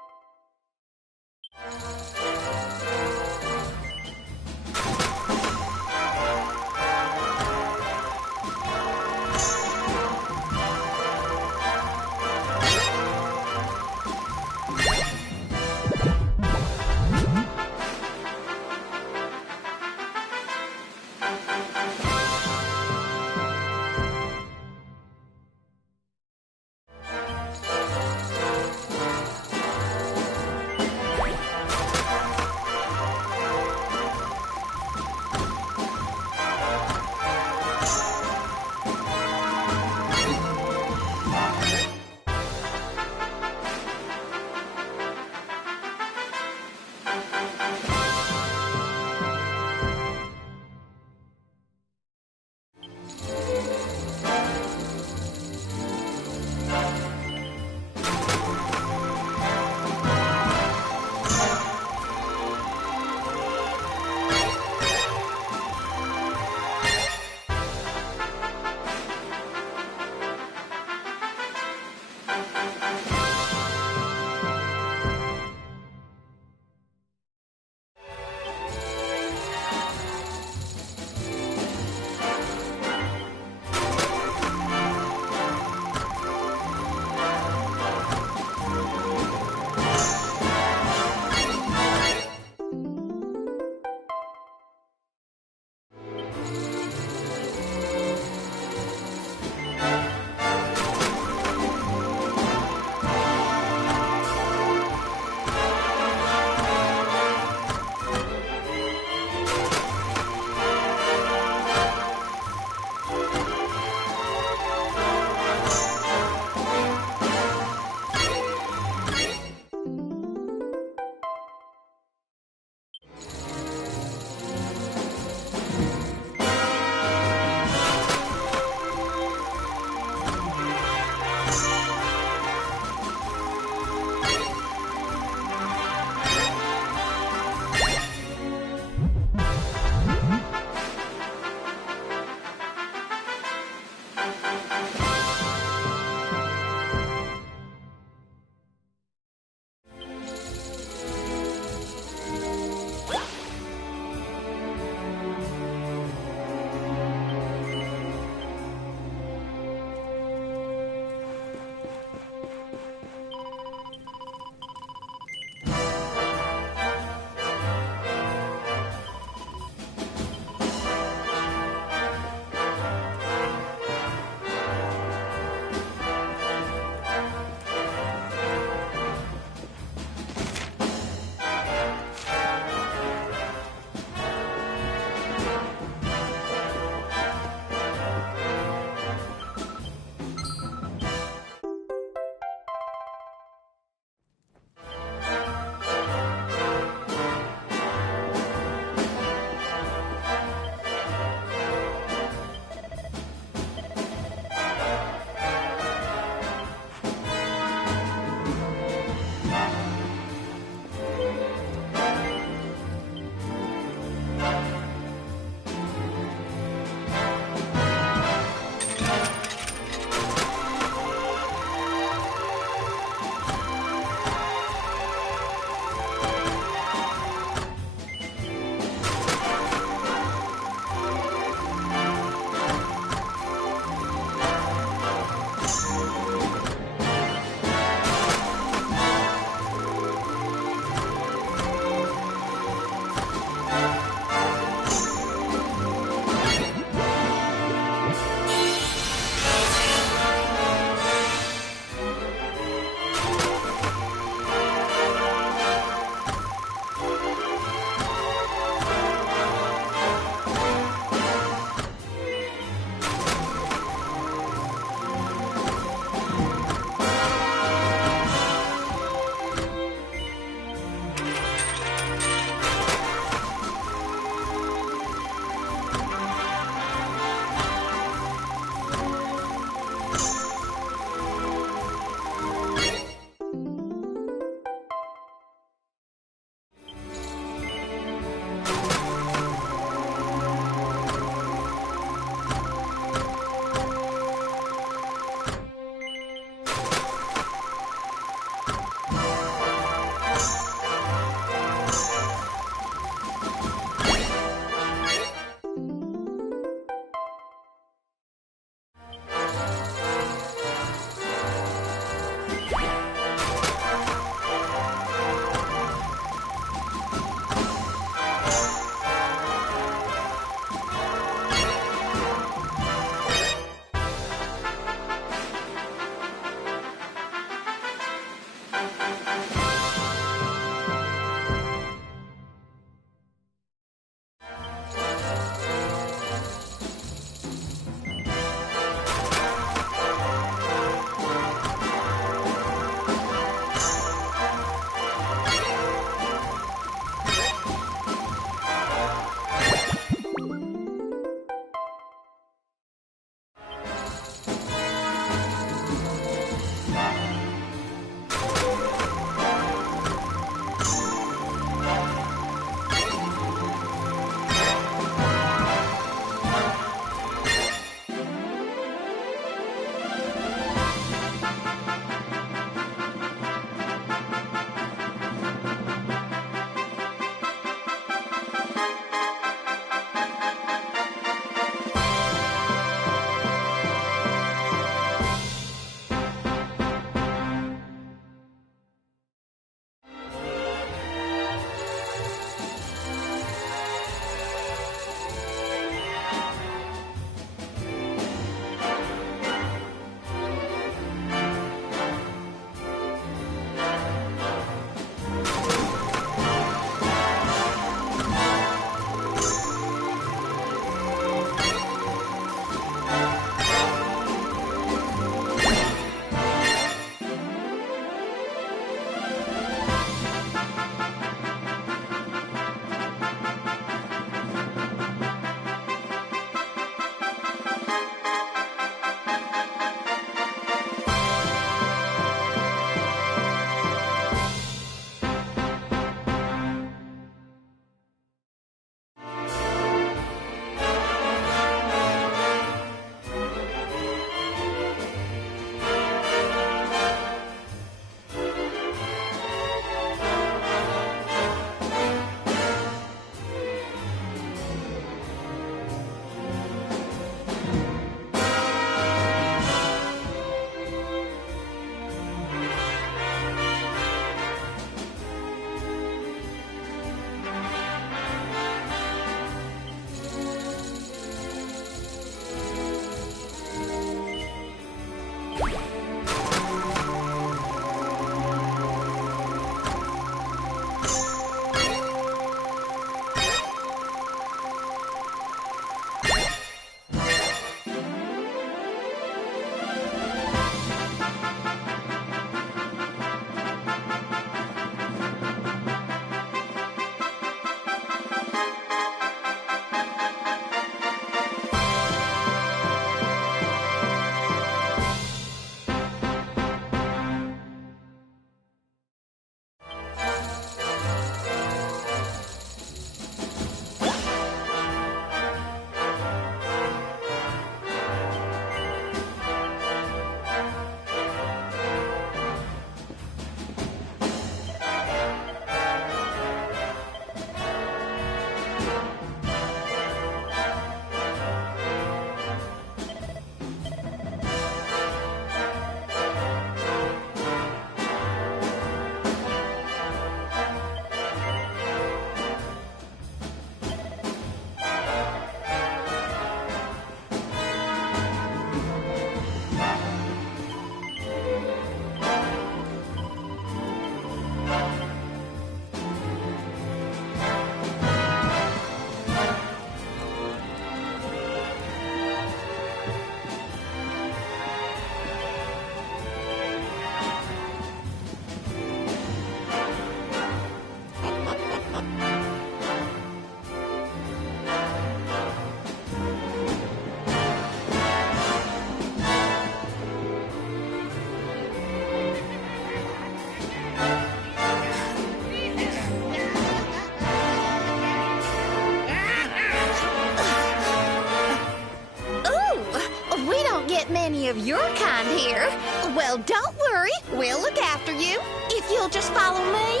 of your kind here. Well, don't worry. We'll look after you. If you'll just follow me.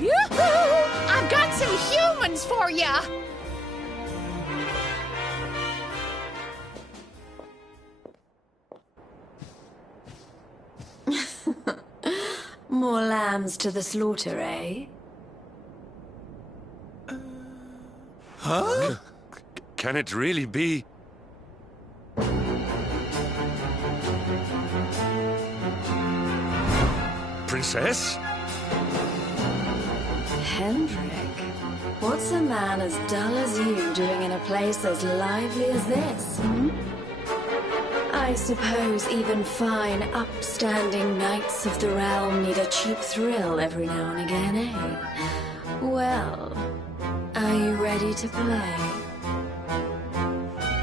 Yoo-hoo! I've got some humans for ya! More lambs to the slaughter, eh? Huh? Can it really be? Princess? Hendrik, what's a man as dull as you doing in a place as lively as this, hmm? I suppose even fine, upstanding knights of the realm need a cheap thrill every now and again, eh? Well, are you ready to play?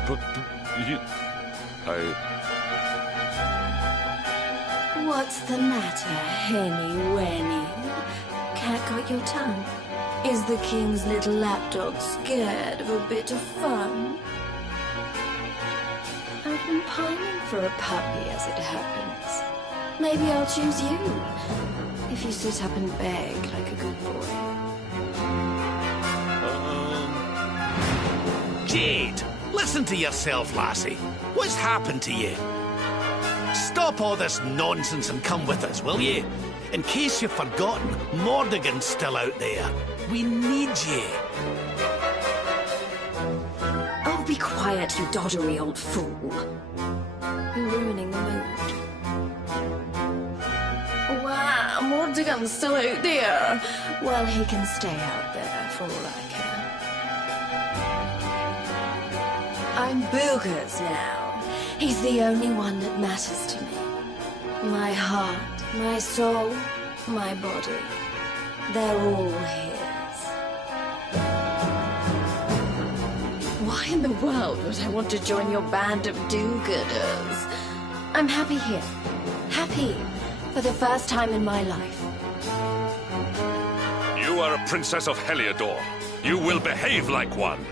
But you... What's the matter, Henny Wenny? Cat got your tongue? Is the king's little lapdog scared of a bit of fun? I've been pining for a puppy, as it happens. Maybe I'll choose you, if you sit up and beg like a good boy. Jade, listen to yourself, lassie. What's happened to you? Stop all this nonsense and come with us, will you? In case you've forgotten, Mordigan's still out there. We need you. Oh, be quiet, you doddery old fool. You're ruining the mood. Wow, Mordigan's still out there. Well, he can stay out there for all I care. I'm Boogers now. He's the only one that matters to me. My heart, my soul, my body. They're all his. Why in the world would I want to join your band of do-gooders? I'm happy here. Happy. For the first time in my life. You are a princess of Heliodor. You will behave like one.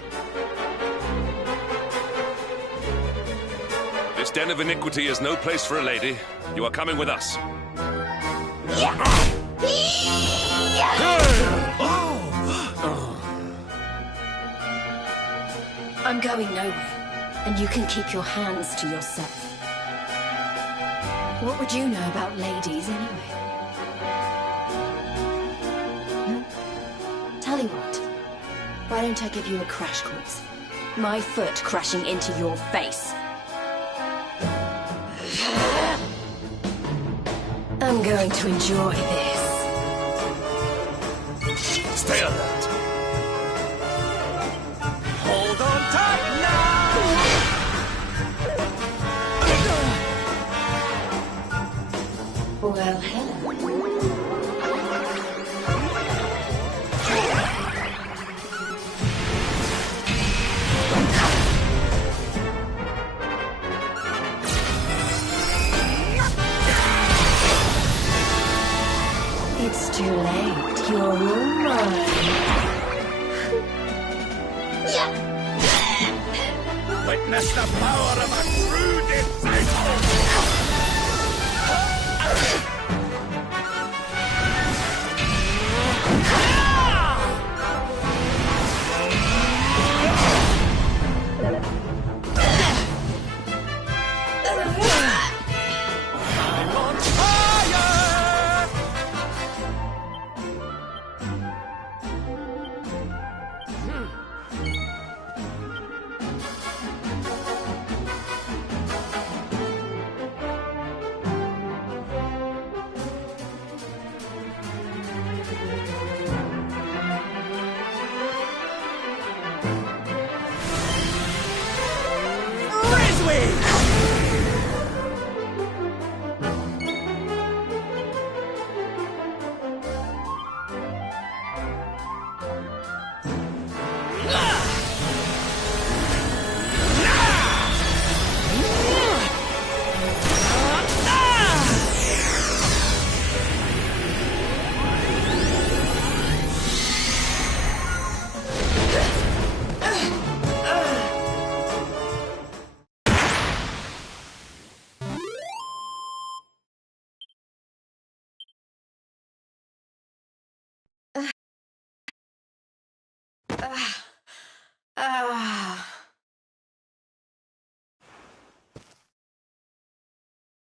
This den of iniquity is no place for a lady. You are coming with us. I'm going nowhere, and you can keep your hands to yourself. What would you know about ladies, anyway? Tell you what, why don't I give you a crash course? My foot crashing into your face. I'm going to enjoy this. Stay alert. Hold on tight now! Well, hello. It's too late. You're all mine. Witness the power of a true disciple!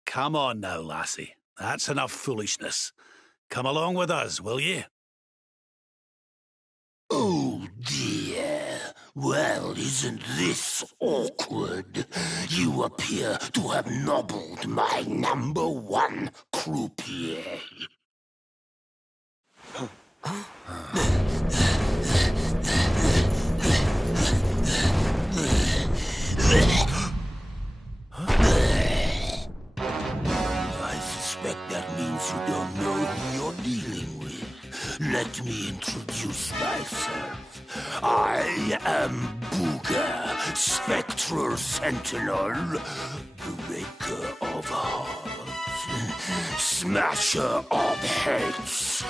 Come on now, lassie. That's enough foolishness. Come along with us, will ye? Oh dear. Well, isn't this awkward? You appear to have nobbled my #1 croupier. I suspect that means you don't know who you're dealing with. Let me introduce myself. I am Booga, Spectral Sentinel, Breaker of Hearts, Smasher of Heads.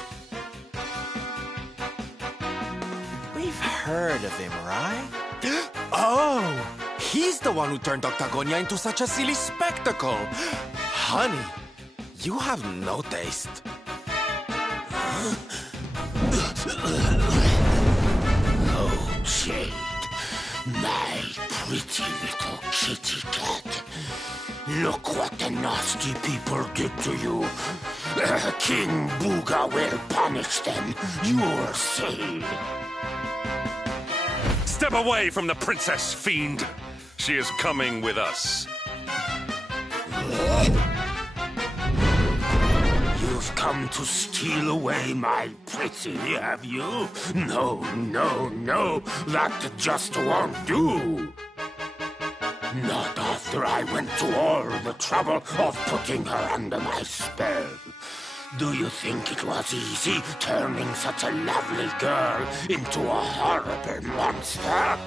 We've heard of him, right? Oh, he's the one who turned Octagonia into such a silly spectacle. Honey, you have no taste. Oh, Jade, my pretty little kitty cat. Look what the nasty people did to you. King Booga will punish them. You'll see. Step away from the princess, fiend. She is coming with us. You've come to steal away my pretty, have you? No, no, no. That just won't do. Not after I went to all the trouble of putting her under my spell. Do you think it was easy turning such a lovely girl into a horrible monster?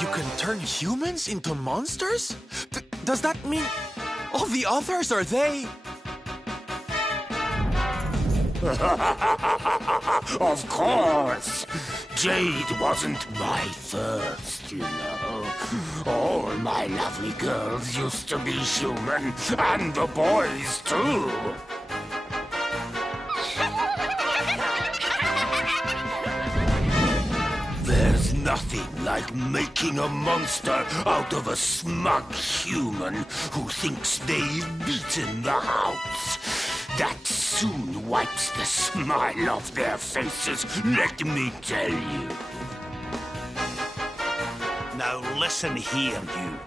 You can turn humans into monsters? Does that mean all the others are they? Of course! Jade wasn't my first, you know. All my lovely girls used to be human, and the boys too. There's nothing like making a monster out of a smug human who thinks they've beaten the house. That soon wipes the smile off their faces, let me tell you. Now listen here, you.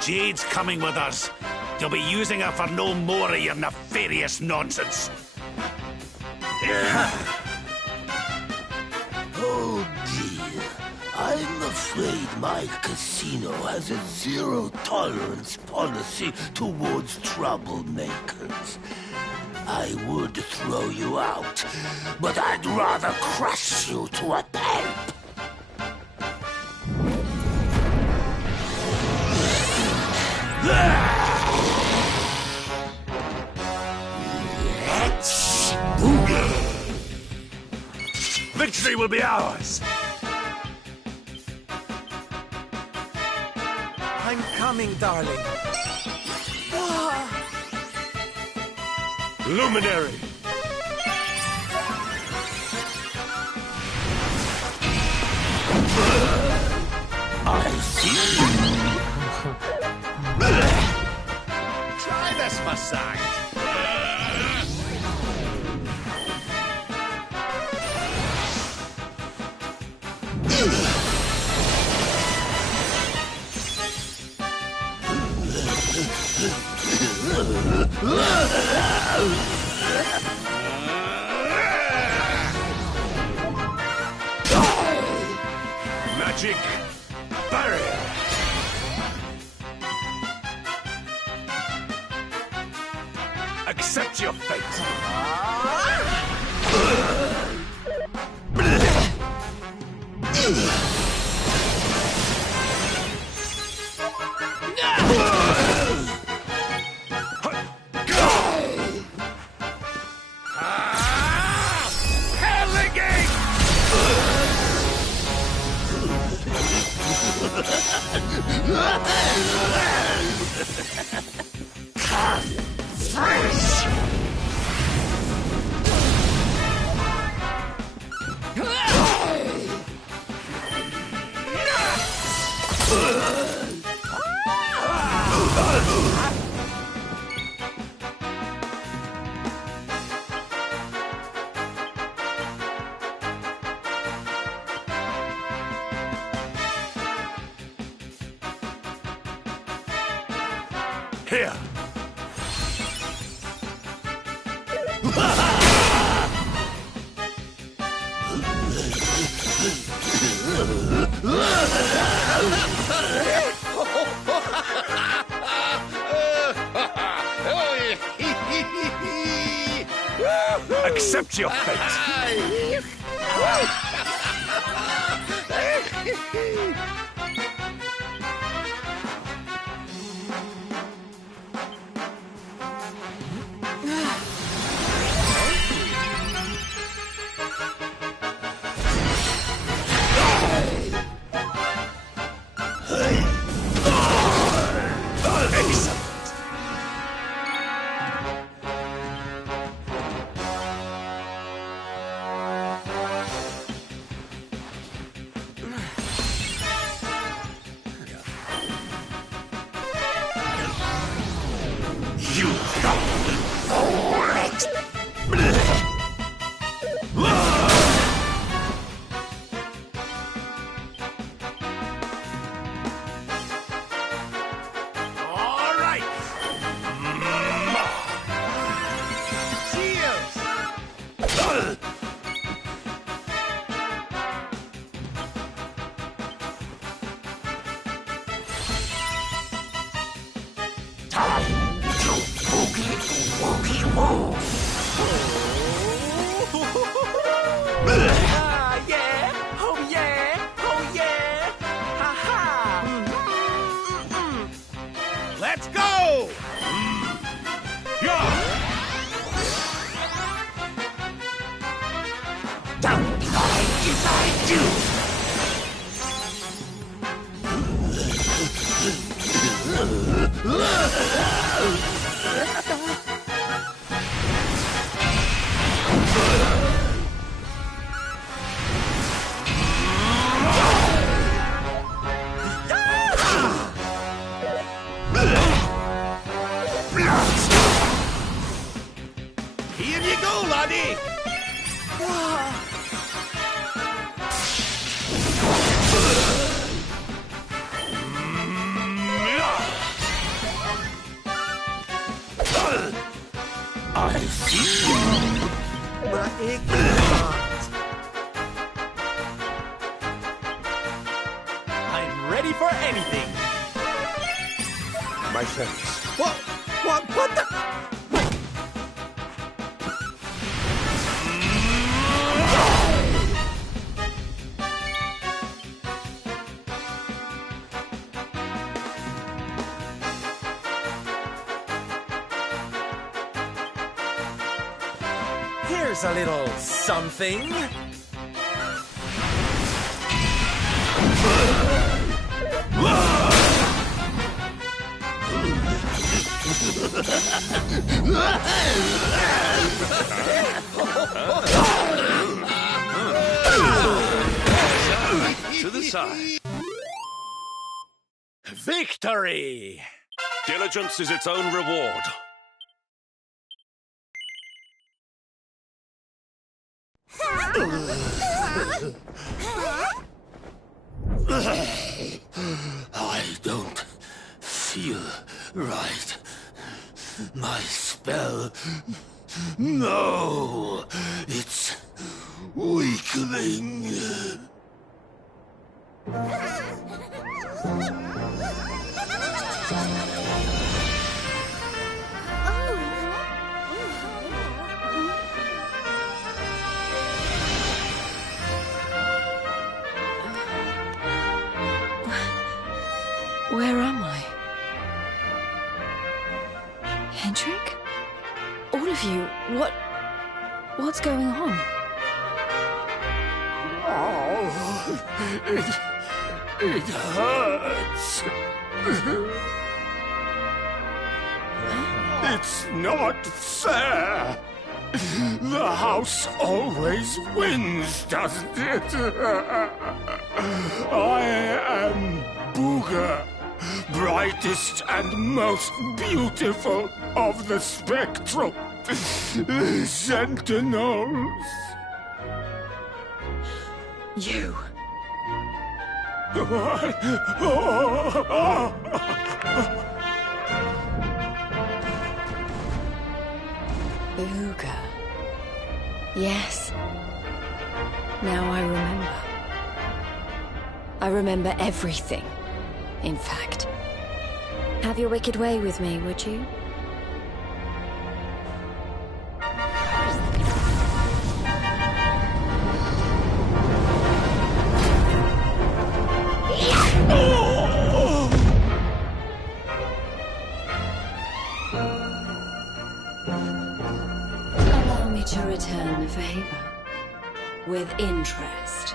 Jade's coming with us. You'll be using her for no more of your nefarious nonsense. Oh dear, I'm afraid my casino has a zero-tolerance policy towards troublemakers. I would throw you out, but I'd rather crush you to a pulp. Let's boogie! Victory will be ours! I'm coming, darling. Luminary! I see. Try this for size. Magic barrier! Accept your fate! Here. Accept your fate. Let's go! Here you go, laddie! I see you. But it cannot. I'm ready for anything. My friends. What the? Here's a little something. To the side. Victory! Diligence is its own reward. I don't feel right. My spell... No! It's weakening. Where am I? Hendrik? All of you, what's going on? Oh, it hurts. It's not fair. The house always wins, doesn't it? I am Booger, brightest and most beautiful of the spectral sentinels. You. What? Beluga. Yes. Now I remember. I remember everything, in fact. Have your wicked way with me, would you? Allow me to return the favor. With interest.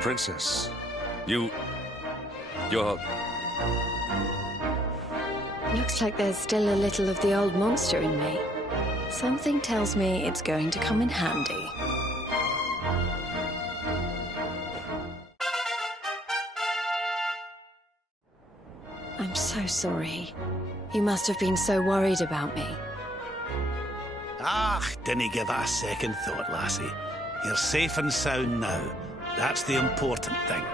Princess, you're... Looks like there's still a little of the old monster in me. Something tells me it's going to come in handy. I'm so sorry. You must have been so worried about me. Ah, didn't give it a second thought, lassie. You're safe and sound now. That's the important thing.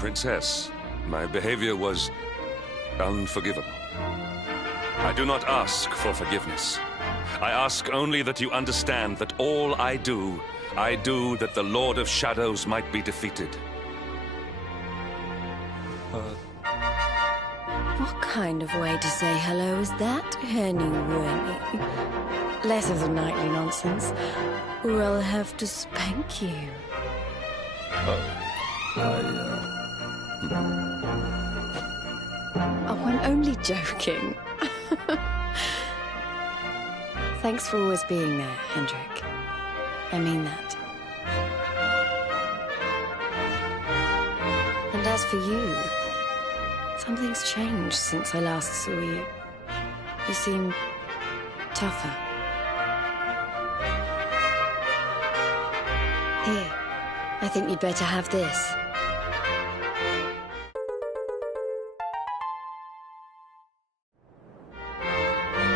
Princess, my behavior was unforgivable. I do not ask for forgiveness. I ask only that you understand that all I do that the Lord of Shadows might be defeated. What kind of way to say hello is that, Henny? Less of the nightly nonsense, or I'll have to spank you. Oh, I'm only joking. Thanks for always being there, Hendrik. I mean that. And as for you, something's changed since I last saw you. You seem tougher. Here, I think you'd better have this.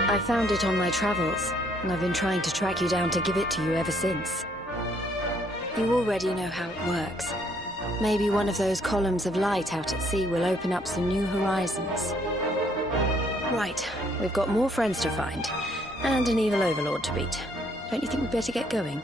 I found it on my travels, and I've been trying to track you down to give it to you ever since. You already know how it works. Maybe one of those columns of light out at sea will open up some new horizons. Right, we've got more friends to find, and an evil overlord to beat. Don't you think we'd better get going?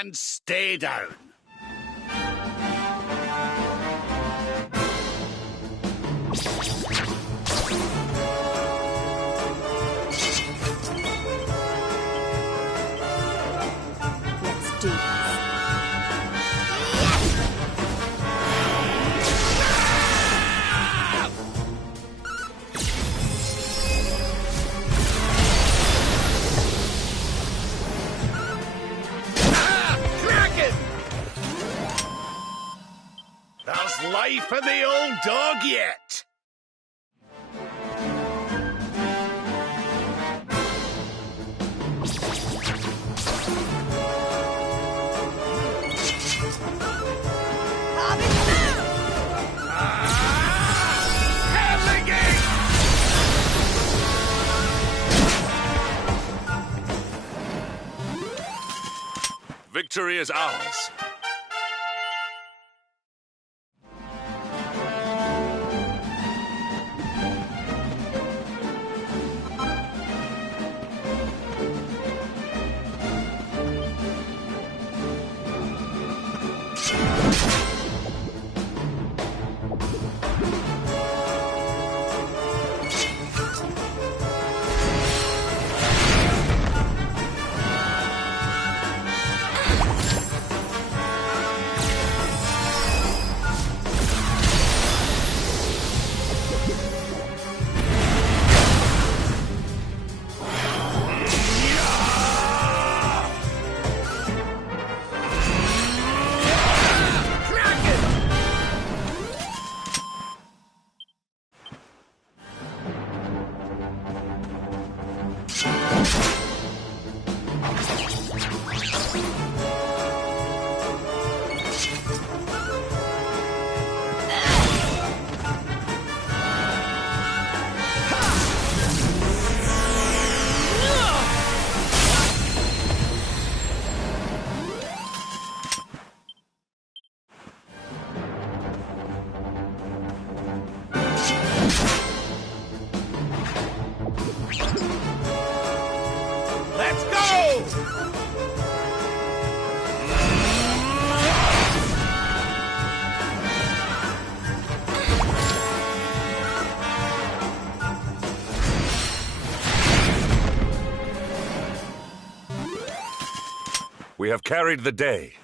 and stay down. Let's do this. There's life in the old dog yet. Victory is ours. Let's go! We have carried the day.